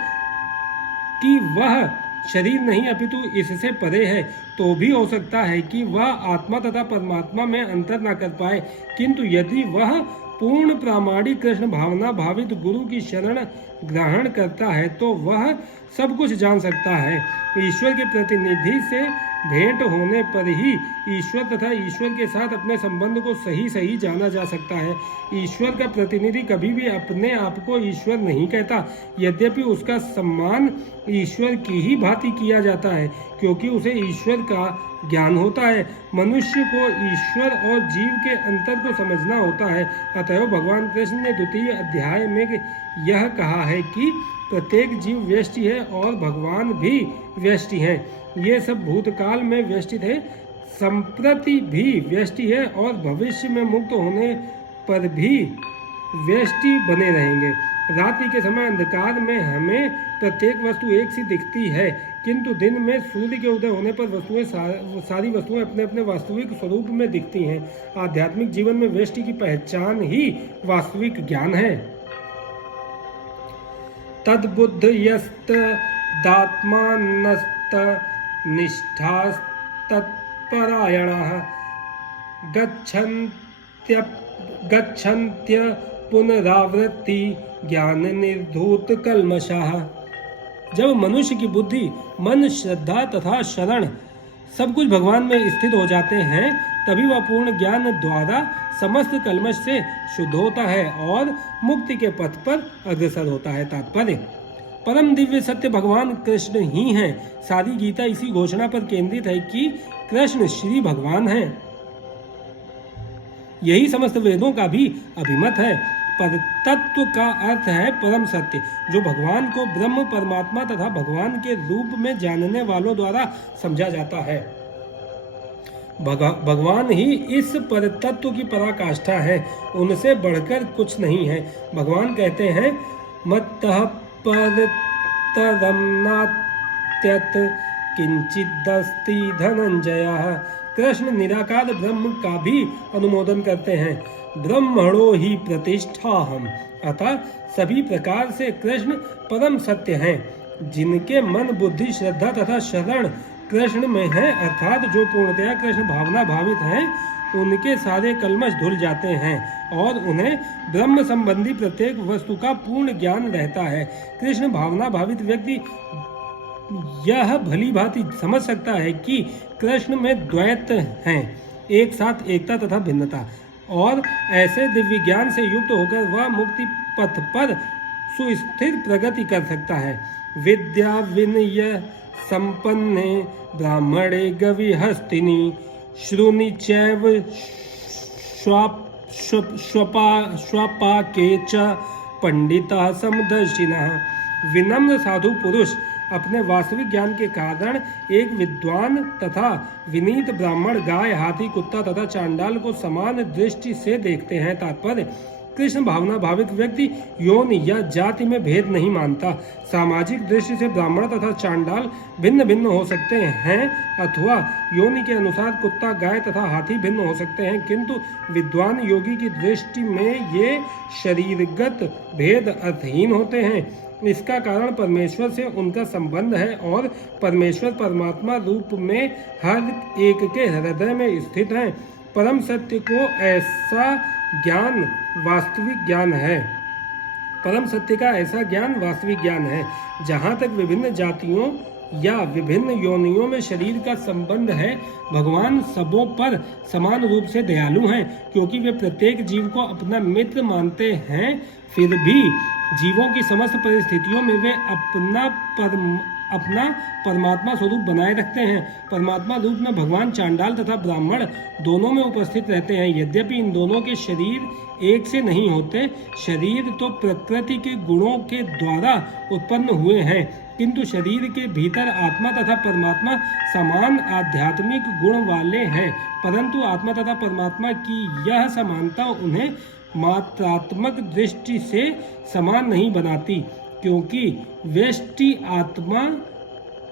कि वह शरीर नहीं अपितु इससे परे है, तो भी हो सकता है कि वह आत्मा तथा परमात्मा में अंतर न कर पाए, किंतु यदि वह पूर्ण प्रामाणिक कृष्ण भावना भावित गुरु की शरण ग्रहण करता है तो वह सब कुछ जान सकता है। ईश्वर के प्रतिनिधि से भेंट होने पर ही ईश्वर तथा ईश्वर के साथ अपने संबंध को सही सही जाना जा सकता है। ईश्वर का प्रतिनिधि कभी भी अपने आप को ईश्वर नहीं कहता, यद्यपि उसका सम्मान ईश्वर की ही भांति किया जाता है, क्योंकि उसे ईश्वर का ज्ञान होता है। मनुष्य को ईश्वर और जीव के अंतर को समझना होता है। अतएव भगवान कृष्ण ने द्वितीय अध्याय में यह कहा है कि प्रत्येक जीव व्यष्टि है और भगवान भी व्यष्टि हैं। ये सब भूतकाल में व्यष्टि थे, संप्रति भी व्यष्टि है और भविष्य में मुक्त होने पर भी व्यष्टि बने रहेंगे। रात्रि के समय अंधकार में हमें प्रत्येक वस्तु एक सी दिखती है, किंतु दिन में सूर्य के उदय होने पर सारी वस्तुएं अपने अपने वास्तविक स्वरूप में दिखती हैं। आध्यात्मिक जीवन में व्यष्टि की पहचान ही वास्तविक ज्ञान है। तद्बुद्ध यस्त दात्मानस्त निष्ठास्तत्परायणः गच्छन्त्य पुनरावृत्ति ज्ञान निर्धूत कल्मषः। जब मनुष्य की बुद्धि, मन, श्रद्धा तथा शरण सब कुछ भगवान में स्थित हो जाते हैं, तभी वह पूर्ण ज्ञान द्वारा समस्त कल्मश से शुद्ध होता है और मुक्ति के पथ पर अग्रसर होता है। तात्पर्य: परम दिव्य सत्य भगवान कृष्ण ही हैं। सारी गीता इसी घोषणा पर केंद्रित है कि कृष्ण श्री भगवान हैं। यही समस्त वेदों का भी अभिमत है। पर तत्व का अर्थ है परम सत्य, जो भगवान को ब्रह्म, परमात्मा तथा भगवान के रूप में जानने वालों द्वारा समझा जाता है। भगवान ही इस पर तत्व की पराकाष्ठा है, उनसे बढ़कर कुछ नहीं है। भगवान कहते हैं, मत्तः परतरं नात्यत् किंचिदस्ति धनंजयः। कृष्ण निराकार ब्रह्म का भी अनुमोदन करते हैं। ब्रह्मणो ही प्रतिष्ठाहम्। अतः सभी प्रकार से कृष्ण परम सत्य हैं। जिनके मन, बुद्धि, श्रद्धा तथा शरण कृष्ण में है, अर्थात जो पूर्णतया कृष्ण भावना भावित हैं, उनके सारे कल्मश धुल जाते हैं और उन्हें ब्रह्म संबंधी प्रत्येक वस्तु का पूर्ण ज्ञान रहता है। कृष्ण भावना भावित व्यक्ति यह भली भांति समझ सकता है कि कृष्ण में द्वैत हैं, एक साथ एकता तथा भिन्नता, और ऐसे दिव्य ज्ञान से युक्त होकर वह मुक्ति पथ पर सुस्थिर प्रगति कर सकता है। विद्या विनय संपन्ने ब्राह्मणे गविहस्तिनि श्रुनि चैव स्वपाके च पंडिता समदर्शिनः। विनम्र साधु पुरुष अपने वास्तविक ज्ञान के कारण एक विद्वान तथा विनीत ब्राह्मण गाय, हाथी, कुत्ता तथा चांडाल को समान दृष्टि से देखते हैं। तात्पर्य: कृष्ण भावना भावित व्यक्ति यौन या जाति में भेद नहीं मानता। सामाजिक दृष्टि से ब्राह्मण तथा चांडाल भिन्न भिन्न हो सकते हैं अथवा योनि के अनुसार कुत्ता, गाय तथा हाथी भिन्न हो सकते हैं, किंतु विद्वान योगी की दृष्टि में ये शरीरगत भेद अर्थहीन होते हैं। इसका कारण परमेश्वर से उनका संबंध है और परमेश्वर परमात्मा रूप में हर एक के हृदय में स्थित हैं। परम सत्य को ऐसा ज्ञान वास्तविक ज्ञान है। परम सत्य का ऐसा ज्ञान वास्तविक ज्ञान है। जहाँ तक विभिन्न जातियों या विभिन्न योनियों में शरीर का संबंध है, भगवान सबों पर समान रूप से दयालु हैं, क्योंकि वे प्रत्येक जीव को अपना मित्र मानते हैं। फिर भी जीवों की समस्त परिस्थितियों में वे अपना परमात्मा स्वरूप बनाए रखते हैं। परमात्मा रूप में भगवान चांडाल तथा ब्राह्मण दोनों में उपस्थित रहते हैं। यद्यपि इन दोनों के शरीर एक से नहीं होते, शरीर तो प्रकृति के गुणों के द्वारा उत्पन्न हुए हैं, किंतु शरीर के भीतर आत्मा तथा परमात्मा समान आध्यात्मिक गुण वाले हैं। परंतु आत्मा तथा परमात्मा की यह समानता उन्हें मात्रात्मक दृष्टि से समान नहीं बनाती, क्योंकि व्यष्टि आत्मा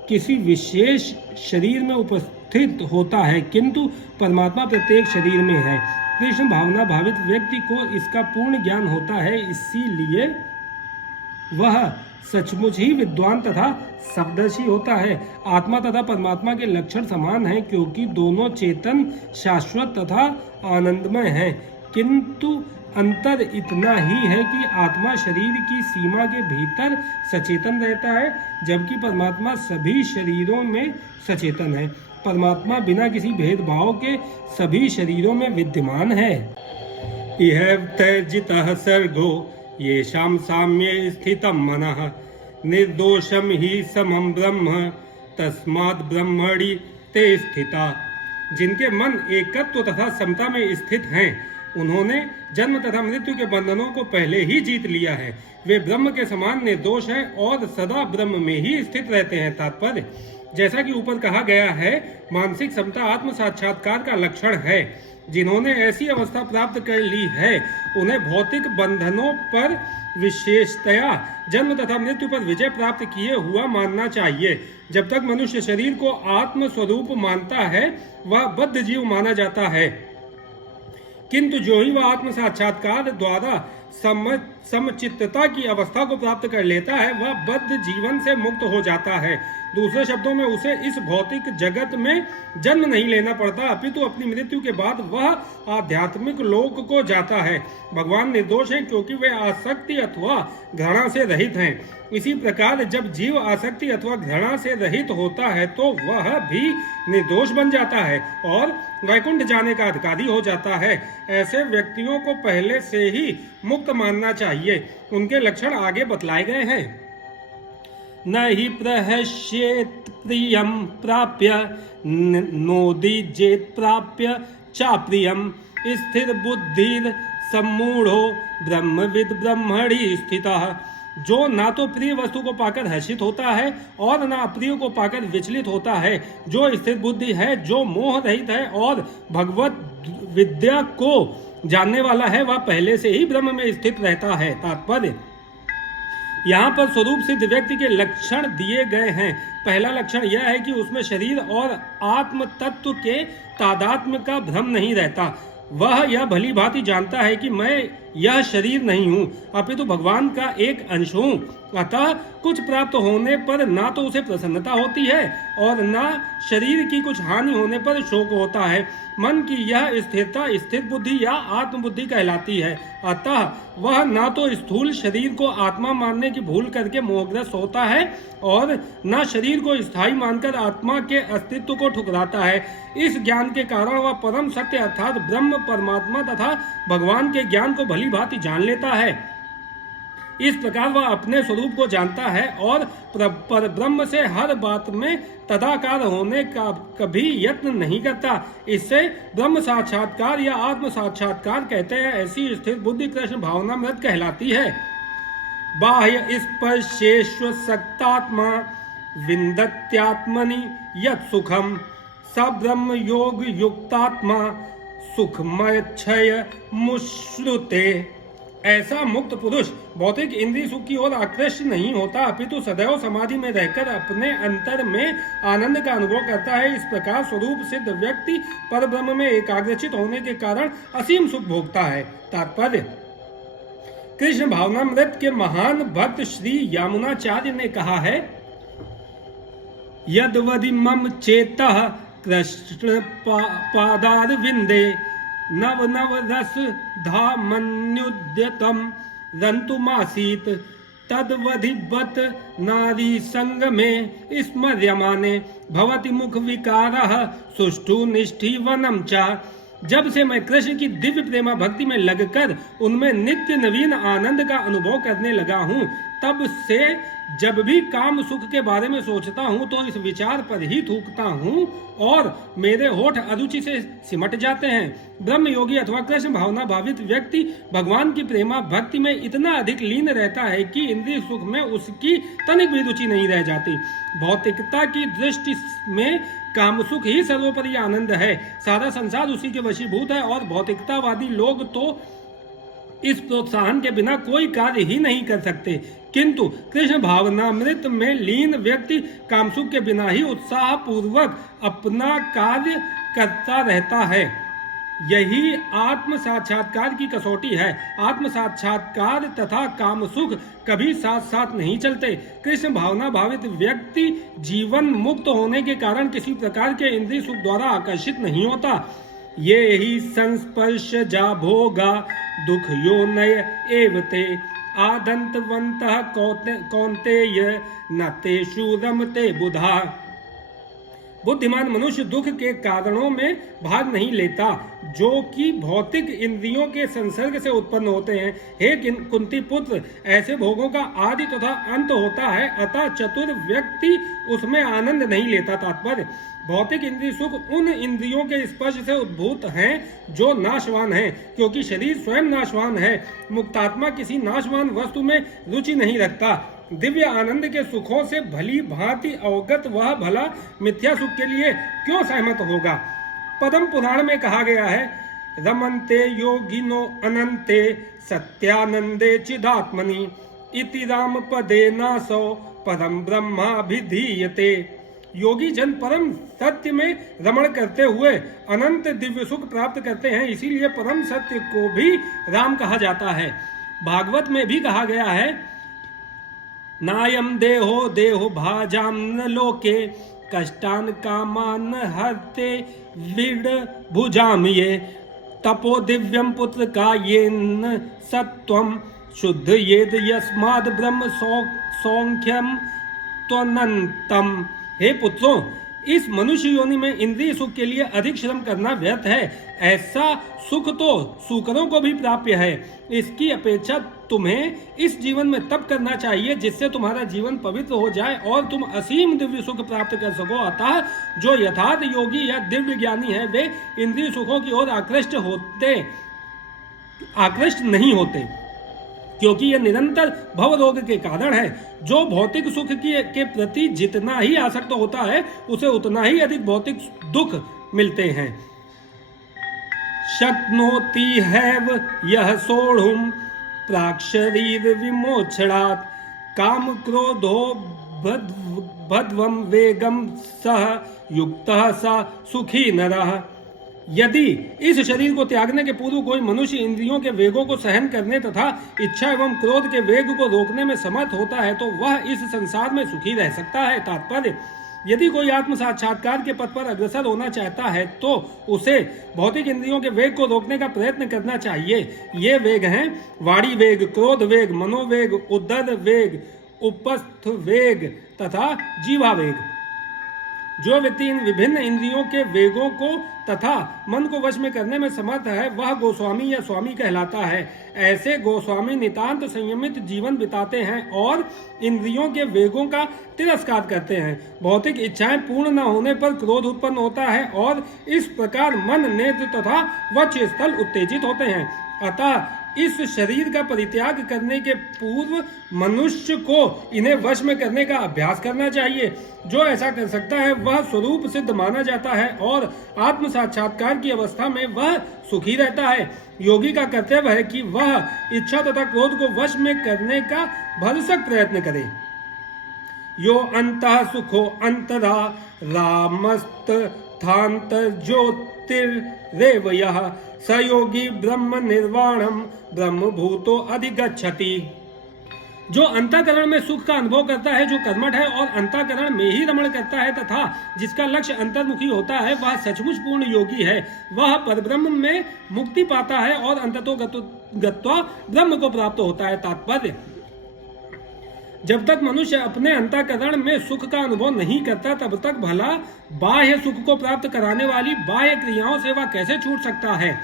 किसी विशेष शरीर में उपस्थित होता है, किंतु परमात्मा प्रत्येक शरीर में है। कृष्ण भावना भावित व्यक्ति को इसका पूर्ण ज्ञान होता है, इसीलिए वह सचमुच ही विद्वान तथा समदर्शी होता है। आत्मा तथा परमात्मा के लक्षण समान हैं, क्योंकि दोनों चेतन, शाश्वत तथा आनंदमय हैं, किंतु अंतर इतना ही है कि आत्मा शरीर की सीमा के भीतर सचेतन रहता है, जबकि परमात्मा सभी शरीरों में सचेतन है। परमात्मा बिना किसी भेदभाव के सभी शरीरों में विद्यमान है। इह तैर्जितः सर्गो येषां साम्ये स्थितं मनः निर्दोषं हि समं ब्रह्म तस्माद् ब्रह्मणि ते स्थिता। जिनके मन एकत्व तथा समता में स्थित हैं, उन्होंने जन्म तथा मृत्यु के बंधनों को पहले ही जीत लिया है। वे ब्रह्म के समान निर्दोष हैं और सदा ब्रह्म में ही स्थित रहते हैं। तात्पर्य: जैसा कि ऊपर कहा गया है, मानसिक समता आत्म साक्षात्कार का लक्षण है। जिन्होंने ऐसी अवस्था प्राप्त कर ली है, उन्हें भौतिक बंधनों पर विशेषतया जन्म तथा मृत्यु पर विजय प्राप्त किए हुआ मानना चाहिए। जब तक मनुष्य शरीर को आत्म स्वरूप मानता है, वह बद्ध जीव माना जाता है, किंतु जो ही वह आत्म साक्षात्कार द्वारा समचित्तता की अवस्था को प्राप्त कर लेता है, वह बद्ध जीवन से मुक्त हो जाता है। दूसरे शब्दों में उसे इस भौतिक जगत में जन्म नहीं लेना पड़ता, अपितु अपनी मृत्यु के बाद वह आध्यात्मिक लोक को जाता है। भगवान निर्दोष हैं, क्योंकि वे आसक्ति अथवा घृणा से रहित हैं। इसी प्रकार जब जीव आसक्ति अथवा घृणा से रहित होता है, तो वह भी निर्दोष बन जाता है और वैकुंठ जाने का अधिकारी हो जाता है। ऐसे व्यक्तियों को पहले से ही मुक्त मानना चाहिए। उनके लक्षण आगे बतलाए गए हैं। न हि प्रहस्येत् प्रियं प्राप्य नोदिजेत् प्राप्य चाप्रियं स्थिर बुद्धिर सम्मूढ़ो ब्रह्मविद ब्रह्मणि स्थितः। जो ना तो प्रिय वस्तु को पाकर हर्षित होता है और ना अप्रिय को पाकर विचलित होता है, जो स्थिर बुद्धि है, जो मोह रहित है और भगवत विद्या को जानने वाला है, वह पहले से ही ब्रह्म में स्थित रहता है। तात्पर्य: यहाँ पर स्वरूप सिद्ध व्यक्ति के लक्षण दिए गए हैं। पहला लक्षण यह है कि उसमें शरीर और आत्म तत्व के तादात्म्य का भ्रम नहीं रहता। वह यह भली भांति जानता है कि मैं यह शरीर नहीं हूँ, अपितु भगवान का एक अंश हूँ। अतः कुछ प्राप्त होने पर ना तो उसे प्रसन्नता होती है और ना शरीर की कुछ हानि होने पर शोक होता है। मन की यह स्थिरता स्थिर बुद्धि या आत्मबुद्धि कहलाती है। अतः वह ना तो स्थूल शरीर को आत्मा मानने की भूल करके मोहग्रस्त होता है और न शरीर को स्थायी मानकर आत्मा के अस्तित्व को ठुकराता है। इस ज्ञान के कारण वह परम सत्य अर्थात ब्रह्म, परमात्मा तथा भगवान के ज्ञान को भली भांति जान लेता है। इस प्रकार वह अपने स्वरूप को जानता है और पर ब्रह्म से हर बात में तदाकार होने का कभी यत्न नहीं करता। इससे ब्रह्म साक्षात्कार या आत्म साक्षात्कार कहते हैं। ऐसी स्थिर बुद्धि कृष्ण भावनामृत कहलाती है। बाह्य स्पर्शेश्व सक्तात्मा विन्दत्यात्मनि यत् सुखम स ब्रह्म योग युक्तात्मा सुखमय क्षय मुश्रुते। ऐसा मुक्त पुरुष भौतिक इंद्रिय सुख की ओर आकृष्ट नहीं होता, अपितु सदैव समाधि में रहकर अपने अंतर में आनंद का अनुभव करता है। इस प्रकार स्वरूप सिद्ध व्यक्ति पर ब्रह्म में एकाग्रचित होने के कारण असीम सुख भोगता है। तात्पर्य: कृष्ण भावनामृत के महान भक्त श्री यामुनाचार्य ने कहा है, यद्वदि मम चेतः कृष्ण पादारविंदे नव नव रस धामन्युद्यतम रंतुमासीत तद्वधिवत नारी संग में स्मर्यमाने भवति मुख विकारः सुष्ठु निष्ठीवनम चा। जब से मैं कृष्ण की दिव्य प्रेमा भक्ति में लगकर उनमें नित्य नवीन आनंद का अनुभव करने लगा हूँ, तब से जब भी काम सुख के बारे में सोचता हूँ तो इस विचार पर ही थूकता हूँ और मेरे होठ अरुचि से सिमट जाते हैं। ब्रह्म योगी अथवा कृष्ण भावना भावित व्यक्ति भगवान की प्रेमा भक्ति में इतना अधिक लीन रहता है कि इंद्रिय सुख में उसकी तनिक भी रुचि नहीं रह जाती। भौतिकता की दृष्टि में काम सुख ही सर्वोपरि आनंद है। सारा संसार उसी के वशीभूत है और भौतिकतावादी लोग तो इस प्रोत्साहन के बिना कोई कार्य ही नहीं कर सकते, किंतु कृष्ण भावनामृत में लीन व्यक्ति कामसुख के बिना ही उत्साह पूर्वक अपना कार्य करता रहता है। यही आत्म साक्षात्कार की कसौटी है। आत्म साक्षात्कार तथा काम सुख कभी साथ साथ नहीं चलते। कृष्ण भावना भावित व्यक्ति जीवन मुक्त होने के कारण किसी प्रकार के इंद्रिय सुख द्वारा आकर्षित नहीं होता। ये ही संस्पर्श जा भोगा दुख यो नय एवते आदंतवंतः कौन्तेय न तेषु रमते बुधा। बुद्धिमान मनुष्य दुख के कारणों में भाग नहीं लेता जो कि भौतिक इंद्रियों के संसर्ग से उत्पन्न होते हैं। हे कुंती पुत्र, ऐसे भोगों का आदि तथा अंत होता है, अतः चतुर व्यक्ति उसमें आनंद नहीं लेता। तात्पर्य: भौतिक इंद्रिय सुख उन इंद्रियों के स्पर्श से उद्भूत हैं जो नाशवान हैं, क्योंकि शरीर स्वयं नाशवान है। मुक्तात्मा किसी नाशवान वस्तु में रुचि नहीं रखता। दिव्य आनंद के सुखों से भली भांति अवगत वह भला मिथ्या सुख के लिए क्यों सहमत होगा। पद्म पुराण में कहा गया है, रमन्ते योगिनो अनंते सत्यानंदे चिदात्मनि इति राम पदे नासो परम ब्रह्माभिधीयते। योगी जन परम सत्य में रमण करते हुए अनंत दिव्य सुख प्राप्त करते हैं, इसीलिए परम सत्य को भी राम कहा जाता है। भागवत में भी कहा गया है, नायम देहो देहो भाजाम न लोके कष्टान कामान हरते विड भुजाम ये तपो दिव्यम पुत्र का ये न सत्वम शुद्ध येद यस्माद ब्रह्म सौख्यम त्वनंतम। हे पुत्रों, इस मनुष्य योनि में इंद्रिय सुख के लिए अधिक श्रम करना व्यर्थ है। ऐसा सुख तो सूकरों को भी प्राप्य है। इसकी अपेक्षा तुम्हें इस जीवन में तप करना चाहिए जिससे तुम्हारा जीवन पवित्र हो जाए और तुम असीम दिव्य सुख प्राप्त कर सको। अतः जो यथार्थ योगी या दिव्य ज्ञानी है वे इंद्रिय सुखों की ओर आकृष्ट नहीं होते, क्योंकि यह निरंतर भवरोग के कारण है। जो भौतिक सुख के प्रति जितना ही आसक्त होता है उसे उतना ही अधिक भौतिक दुख मिलते हैं। शक्नोति हैव यह सोढ़ुम प्राक् शरीर विमोक्षणात् काम क्रोधो भद्वम वेगम सह युक्तः सा सुखी नरः। यदि इस शरीर को त्यागने के पूर्व कोई मनुष्य इंद्रियों के वेगों को सहन करने तथा इच्छा एवं क्रोध के वेग को रोकने में समर्थ होता है तो वह इस संसार में सुखी रह सकता है। तात्पर्य: यदि कोई आत्म साक्षात्कार के पथ पर अग्रसर होना चाहता है तो उसे भौतिक इंद्रियों के वेग को रोकने का प्रयत्न करना चाहिए। ये वेग हैं वाणी वेग, क्रोध वेग, मनोवेग, उद्धर वेग, उपस्थ वेग तथा जीवा वेग। जो व्यक्ति इन विभिन्न इंद्रियों के वेगों को तथा मन को वश में करने में समर्थ है वह गोस्वामी या स्वामी कहलाता है। ऐसे गोस्वामी नितांत संयमित जीवन बिताते हैं और इंद्रियों के वेगों का तिरस्कार करते हैं। भौतिक इच्छाएं पूर्ण न होने पर क्रोध उत्पन्न होता है और इस प्रकार मन, नेत्र तथा वक्ष स्थल उत्तेजित होते हैं। अतः इस शरीर का परित्याग करने के पूर्व मनुष्य को इन्हें वश में करने का अभ्यास करना चाहिए। जो ऐसा कर सकता है वह स्वरूप सिद्ध माना जाता है और आत्म साक्षात्कार की अवस्था में वह सुखी रहता है। योगी का कर्तव्य है कि वह इच्छा तथा क्रोध को वश में करने का भरसक प्रयत्न करे। यो अंतः सुखो अंतरा रामस्त थांत ज्योतिर्रेव यः स योगी ब्रह्म निर्वाणम ब्रह्म भूतो अधिगच्छति। जो अंतःकरण में सुख का अनुभव करता है, जो कर्मठ है और अंतःकरण में ही रमण करता है तथा जिसका लक्ष्य अंतर्मुखी होता है, वह सचमुच पूर्ण योगी है। वह परब्रह्म में मुक्ति पाता है और अंततो गत्वा ब्रह्म को प्राप्त होता है। तात्पर्य, जब तक मनुष्य अपने अंतःकरण में सुख का अनुभव नहीं करता तब तक भला बाह्य सुख को प्राप्त कराने वाली बाह्य क्रियाओं से वह कैसे छूट सकता है।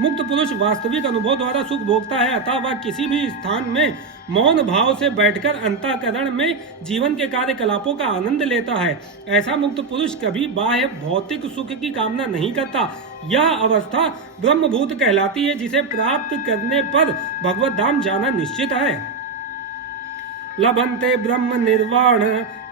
मुक्त पुरुष वास्तविक अनुभव द्वारा सुख भोगता है, अतः वह किसी भी स्थान में मौन भाव से बैठकर अंतःकरण में जीवन के कार्यकलापों का आनंद लेता है। ऐसा मुक्त पुरुष कभी बाह्य भौतिक सुख की कामना नहीं करता। यह अवस्था ब्रह्मभूत कहलाती है, जिसे प्राप्त करने पर भगवत धाम जाना निश्चित है। लभन्ते ब्रह्म निर्वाण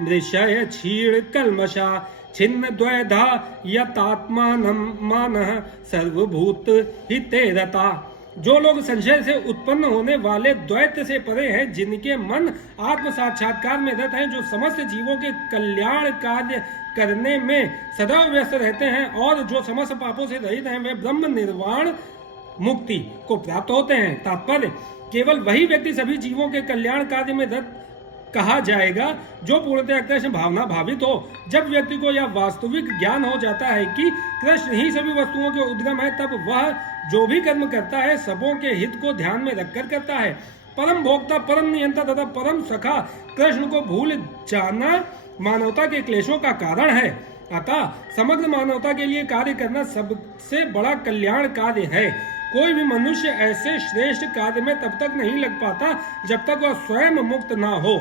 मृषय क्षीण कल्मषा छिन्न द्वैधा यतात्मानं मानः सर्वभूत हिते रता। जो लोग संशय से उत्पन्न होने वाले द्वैत से परे हैं, जिनके मन आत्म साक्षात्कार में रत हैं, जो समस्त जीवों के कल्याण कार्य करने में सदैव व्यस्त रहते हैं और जो समस्त पापों से रहित हैं, वे ब्रह्म निर्वाण मुक्ति को प्राप्त होते हैं। तात्पर्य, केवल वही व्यक्ति सभी जीवों के कल्याण कार्य में रत कहा जाएगा जो पूर्णतः कृष्ण भावना भावित हो। जब व्यक्ति को यह वास्तविक ज्ञान हो जाता है कि कृष्ण ही सभी वस्तुओं के उद्गम है, तब वह जो भी कर्म करता है सबों के हित को ध्यान में रखकर करता है। परम भोक्ता, परम नियंता तथा परम सखा कृष्ण को भूल जाना मानवता के क्लेशों का कारण है। अतः समग्र मानवता के लिए कार्य करना सबसे बड़ा कल्याण कार्य है। कोई भी मनुष्य ऐसे श्रेष्ठ कार्य में तब तक नहीं लग पाता जब तक वह स्वयं मुक्त ना हो।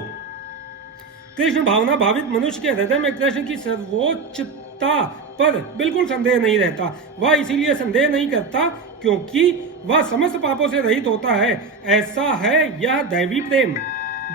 कृष्ण भावना भावित मनुष्य के हृदय में कृष्ण की सर्वोच्चता पर बिल्कुल संदेह नहीं रहता। वह इसीलिए संदेह नहीं करता क्योंकि वह समस्त पापों से रहित होता है। ऐसा है यह दैवी प्रेम।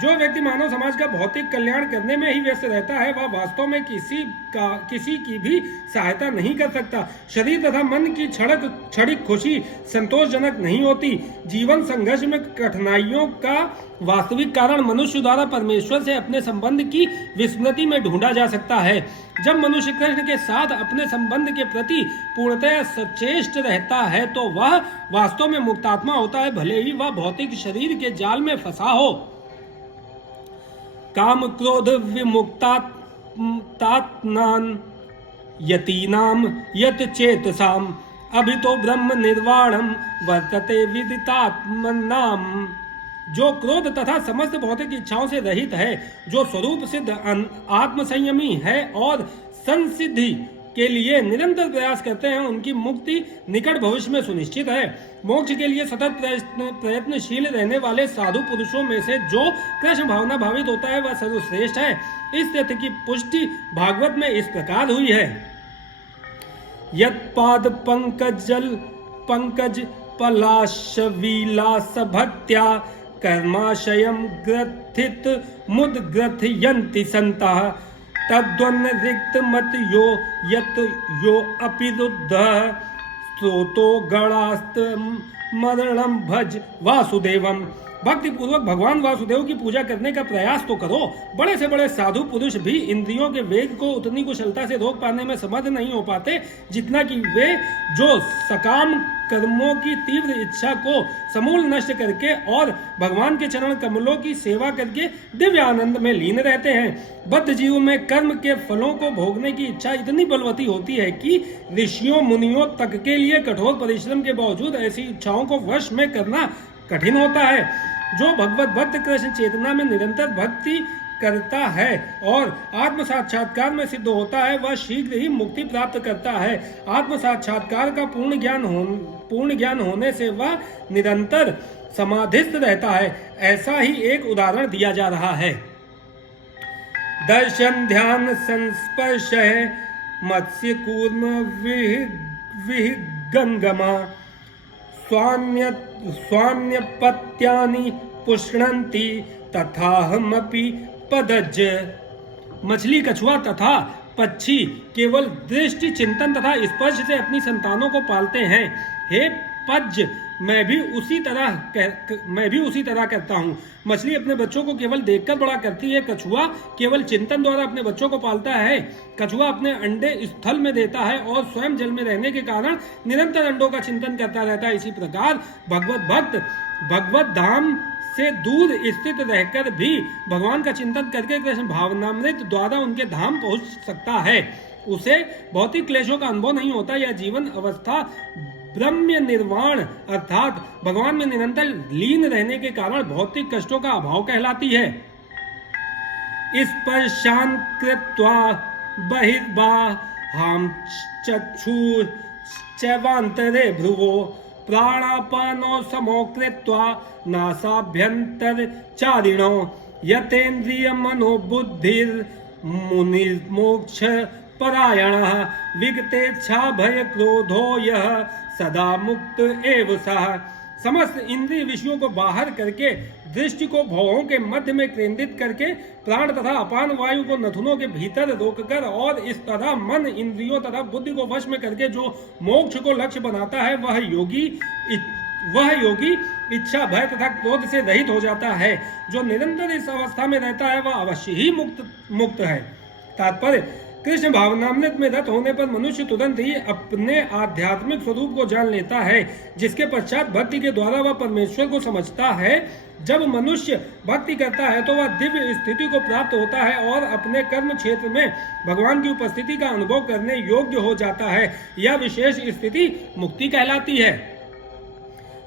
जो व्यक्ति मानव समाज का भौतिक कल्याण करने में ही व्यस्त रहता है, वह वास्तव में किसी की भी सहायता नहीं कर सकता। शरीर तथा मन की क्षणिक खुशी संतोषजनक नहीं होती। जीवन संघर्ष में कठिनाइयों का वास्तविक कारण मनुष्य द्वारा परमेश्वर से अपने संबंध की विस्मृति में ढूंढा जा सकता है। जब मनुष्य कृष्ण के साथ अपने संबंध के प्रति पूर्णतः सचेष्ट रहता है तो वह वास्तव में मुक्तात्मा होता है, भले ही वह भौतिक शरीर के जाल में फंसा हो। काम क्रोध विमुक्तात्नान यतीनाम यत चेतसाम अभितो ब्रह्म निर्वाणम वर्तते विदितात्मनाम। जो क्रोध तथा समस्त भौतिक इच्छाओं से रहित है, जो स्वरूप सिद्ध आत्म संयमी है और संसिद्धि के लिए निरंतर प्रयास करते हैं, उनकी मुक्ति निकट भविष्य में सुनिश्चित है। मोक्ष के लिए सतत प्रयत्नशील रहने वाले साधु पुरुषों में से जो कृष्ण भावना भावित होता है, वह सर्वश्रेष्ठ है। इस तथ्य की पुष्टि भागवत में इस प्रकार हुई है। यत्पाद पंकज पलाश विलास भक्त्या कर्माशयम ग्रथित मुद्ग्रथयन्ति संतः तद्वन्न रिक्त मत यो यत यो अपिरुद्ध स्रोतो गणास्त मरणम भज वासुदेवम। भक्ति पूर्वक भगवान वासुदेव की पूजा करने का प्रयास तो करो। बड़े से बड़े साधु पुरुष भी इंद्रियों के वेग को उतनी कुशलता से रोक पाने में समर्थ नहीं हो पाते जितना कि वे जो सकाम कर्मों की तीव्र इच्छा को समूल नष्ट करके और भगवान के चरण कमलों की सेवा करके दिव्य आनंद में लीन रहते हैं। बद्ध जीव में कर्म के फलों को भोगने की इच्छा इतनी बलवती होती है कि ऋषियों मुनियों तक के लिए कठोर परिश्रम के बावजूद ऐसी इच्छाओं को वश में करना कठिन होता है। जो भगवत भक्त कृष्ण चेतना में निरंतर भक्ति करता है और आत्म साक्षात्कार में सिद्ध होता है, वह शीघ्र ही मुक्ति प्राप्त करता है। आत्म साक्षात्कार का पूर्ण ज्ञान होने से वह निरंतर समाधिस्थ रहता है। ऐसा ही एक उदाहरण दिया जा रहा है। दर्शन ध्यान संस्पर्श मत्स्य कूर्म विहंगमा स्वान्यपत्यानि पुष्णन्ति तथाहमपि पदज। मछली, कछुआ तथा पक्षी केवल दृष्टि, चिंतन तथा स्पर्श से अपनी संतानों को पालते हैं। हे पज, मैं भी उसी तरह करता हूँ। मछली अपने बच्चों को केवल देखकर बड़ा करती है, कछुआ केवल चिंतन द्वारा अपने बच्चों को पालता है। कछुआ अपने अंडे स्थल में देता है और स्वयं जल में रहने के कारण निरंतर अंडों का चिंतन करता रहता है। इसी प्रकार भगवत भक्त भगवत धाम से दूर स्थित रहकर भी भगवान का चिंतन करके कृष्ण भावनामृत द्वारा उनके धाम पहुंच सकता है। उसे भौतिक क्लेशों का अनुभव नहीं होता। यह जीवन अवस्था ब्रह्म निर्वाण अर्थात भगवान में निरंतर लीन रहने के कारण भौतिक कष्टों का अभाव कहलाती है। स्पर्शान् कृत्वा बहिर्बाहां चक्षुश्चैवान्तरे भ्रुवो प्राणापानो समो कृत्वा नासाभ्यन्तरचारिणो यतेन्द्रिय मनोबुद्धिर्मुनिर्मोक्ष परायणः विगतेच्छा भय क्रोधो यः सदा मुक्त एव सः। समस्त इंद्रिय विषयों को बाहर करके दृष्टि को भौहों के मध्य में केंद्रित करके प्राण तथा अपान वायु को नथुनों के भीतर रोककर और इस तरह मन, इंद्रियों तथा बुद्धि को वश में करके जो मोक्ष को लक्ष्य बनाता है, वह योगी इच्छा, भय तथा क्रोध से रहित हो जाता है। जो निरंतर इस अवस्था में रहता है वह अवश्य ही मुक्त है। तात्पर्य, कृष्ण भावनामृत में रत होने पर मनुष्य तुरंत ही अपने आध्यात्मिक स्वरूप को जान लेता है, जिसके पश्चात भक्ति के द्वारा वह परमेश्वर को समझता है। जब मनुष्य भक्ति करता है तो वह दिव्य स्थिति को प्राप्त होता है और अपने कर्म क्षेत्र में भगवान की उपस्थिति का अनुभव करने योग्य हो जाता है। यह विशेष स्थिति मुक्ति कहलाती है।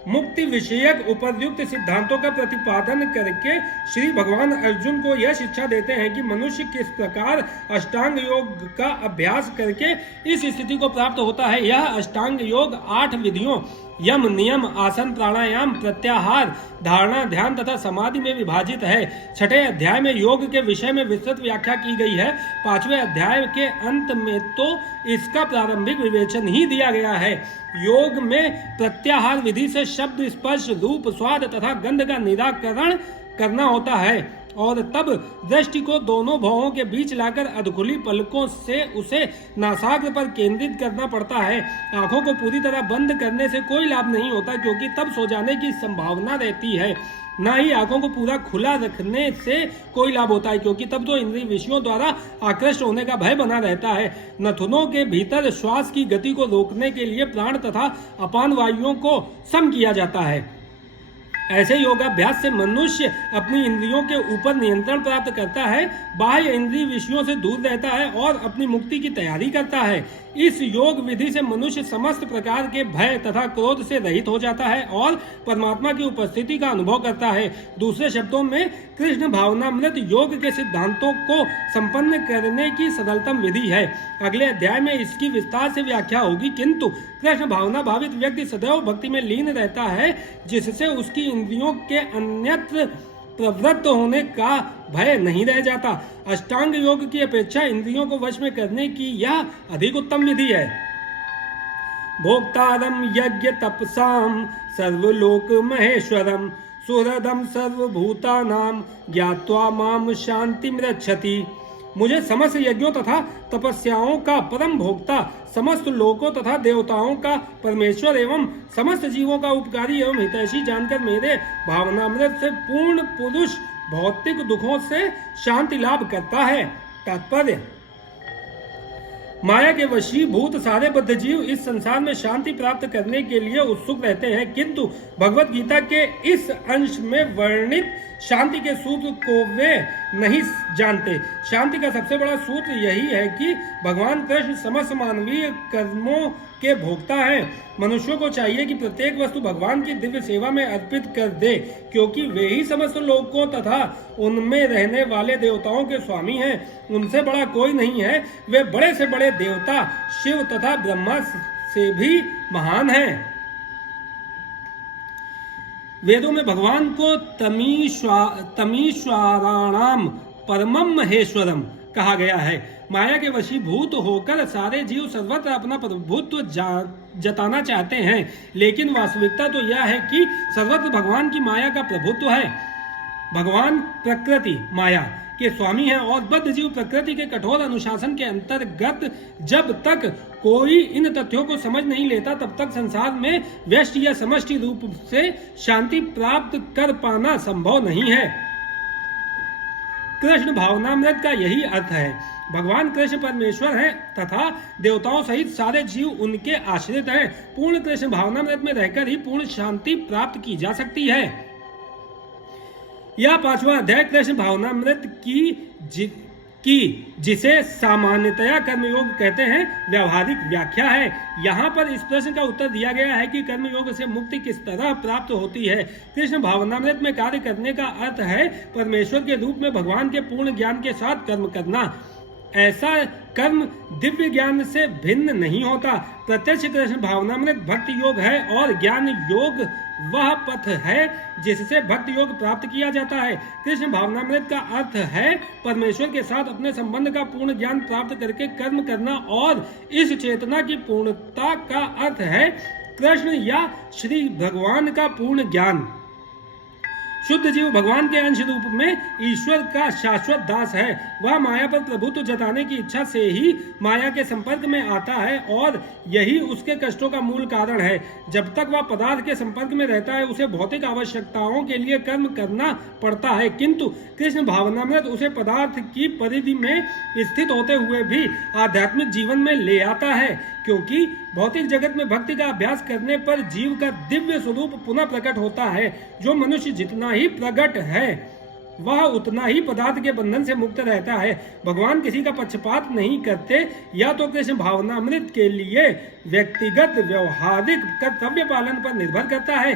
मुक्ति विषयक उपर्युक्त सिद्धांतों का प्रतिपादन करके श्री भगवान अर्जुन को यह शिक्षा देते हैं कि मनुष्य किस प्रकार अष्टांग योग का अभ्यास करके इस स्थिति को प्राप्त होता है। यह अष्टांग योग 8 विधियों यम, नियम, आसन, प्राणायाम, प्रत्याहार, धारणा, ध्यान तथा समाधि में विभाजित है। 6वें अध्याय में योग के विषय में विस्तृत व्याख्या की गई है। 5वें अध्याय के अंत में तो इसका प्रारंभिक विवेचन ही दिया गया है। योग में प्रत्याहार विधि से शब्द, स्पर्श, रूप, स्वाद तथा गंध का निराकरण करना होता है और तब दृष्टि को दोनों भौहों के बीच लाकर अधखुली पलकों से उसे नासाग्र पर केंद्रित करना पड़ता है। आंखों को पूरी तरह बंद करने से कोई लाभ नहीं होता, क्योंकि तब सो जाने की संभावना रहती है। न ही आंखों को पूरा खुला रखने से कोई लाभ होता है, क्योंकि तब तो इंद्रिय विषयों द्वारा आकृष्ट होने का भय बना रहता है। नथुनों के भीतर श्वास की गति को रोकने के लिए प्राण तथा अपान वायुओं को सम किया जाता है। ऐसे योगाभ्यास से मनुष्य अपनी इंद्रियों के ऊपर नियंत्रण प्राप्त करता है, बाह्य इंद्रिय विषयों से दूर रहता है और अपनी मुक्ति की तैयारी करता है। इस योग विधि से मनुष्य समस्त प्रकार के भय तथा क्रोध से रहित हो जाता है और परमात्मा की उपस्थिति का अनुभव करता है। दूसरे शब्दों में कृष्ण भावनामृत योग के सिद्धांतों को संपन्न करने की सरलतम विधि है। अगले अध्याय में इसकी विस्तार से व्याख्या होगी, किंतु कृष्ण भावना भावित व्यक्ति सदैव भक्ति में लीन रहता है, जिससे उसकी इंद्रियों के अन्यत्र प्रवृत्त होने का भय नहीं रह जाता। अष्टांग योग की अपेक्षा इंद्रियों को वश में करने की यह अधिक उत्तम विधि है। भोक्तारम यज्ञ तपसाम सर्वलोक महेश्वरम सुहृदम सर्वभूतानाम ज्ञात्वा माम शांतिम रक्षति। मुझे समस्त यज्ञों तथा तपस्याओं का परम भोक्ता, समस्त लोकों तथा देवताओं का परमेश्वर एवं समस्त जीवों का उपकारी एवं हितैषी जानकर मेरे भावनामृत से पूर्ण पुरुष भौतिक दुखों से शांति लाभ करता है। तात्पर्य, माया के वशीभूत सारे बद्ध जीव इस संसार में शांति प्राप्त करने के लिए उत्सुक रहते हैं, किंतु भगवत गीता के इस अंश में वर्णित शांति के सूत्र को वे नहीं जानते। शांति का सबसे बड़ा सूत्र यही है कि भगवान कृष्ण समस्त मानवीय कर्मों के भोक्ता हैं। मनुष्यों को चाहिए कि प्रत्येक वस्तु भगवान की दिव्य सेवा में अर्पित कर दे, क्योंकि वे ही समस्त लोकों तथा उनमें रहने वाले देवताओं के स्वामी हैं। उनसे बड़ा कोई नहीं है। वे बड़े से बड़े देवता शिव तथा ब्रह्मा से भी महान हैं। वेदों में भगवान को तमीश्वराणाम परमम महेश्वरम कहा गया है। माया के वशीभूत होकर सारे जीव सर्वत्र अपना प्रभुत्व जताना चाहते हैं, लेकिन वास्तविकता तो यह है कि सर्वत्र भगवान की माया का प्रभुत्व है। भगवान प्रकृति माया के स्वामी हैं और बद्ध जीव प्रकृति के कठोर अनुशासन के अंतर्गत जब तक कोई इन तथ्यों को समझ नहीं लेता तब तक संसार में व्यष्टि या समष्टि रूप से शांति प्राप्त कर पाना संभव नहीं है। कृष्ण भावनामृत का यही अर्थ है। भगवान कृष्ण परमेश्वर हैं तथा देवताओं सहित सारे जीव उनके आश्रित हैं। पूर्ण कृष्ण भावनामृत में रहकर ही पूर्ण शांति प्राप्त की जा सकती है। यह 5वां अध्याय कृष्ण भावनामृत की जिसे सामान्यतया कर्मयोग कहते हैं व्यावहारिक व्याख्या है। यहाँ पर इस प्रश्न का उत्तर दिया गया है कि कर्मयोग से मुक्ति किस तरह प्राप्त होती है। कृष्ण भावनामृत में कार्य करने का अर्थ है परमेश्वर के रूप में भगवान के पूर्ण ज्ञान के साथ कर्म करना। ऐसा कर्म दिव्य ज्ञान से भिन्न नहीं होता। प्रत्यक्ष कृष्ण भावनामृत भक्ति योग है और ज्ञान योग वह पथ है जिससे भक्ति योग प्राप्त किया जाता है। कृष्ण भावनामृत का अर्थ है परमेश्वर के साथ अपने संबंध का पूर्ण ज्ञान प्राप्त करके कर्म करना, और इस चेतना की पूर्णता का अर्थ है कृष्ण या श्री भगवान का पूर्ण ज्ञान। शुद्ध जीव भगवान के अंश रूप में ईश्वर का शाश्वत दास है। वह माया पर प्रभुत्व जताने की इच्छा से ही माया के संपर्क में आता है और यही उसके कष्टों का मूल कारण है। जब तक वह पदार्थ के संपर्क में रहता है उसे भौतिक आवश्यकताओं के लिए कर्म करना पड़ता है, किंतु कृष्ण भावनामृत उसे पदार्थ की परिधि में स्थित होते हुए भी आध्यात्मिक जीवन में ले आता है, क्योंकि भौतिक जगत में भक्ति का अभ्यास करने पर जीव का दिव्य स्वरूप पुनः प्रकट होता है। जो मनुष्य जितना ही प्रकट है वह उतना ही पदार्थ के बंधन से मुक्त रहता है। भगवान किसी का पक्षपात नहीं करते। या तो कृष्ण भावनामृत के लिए व्यक्तिगत व्यवहारिक कर्तव्य पालन पर निर्भर करता है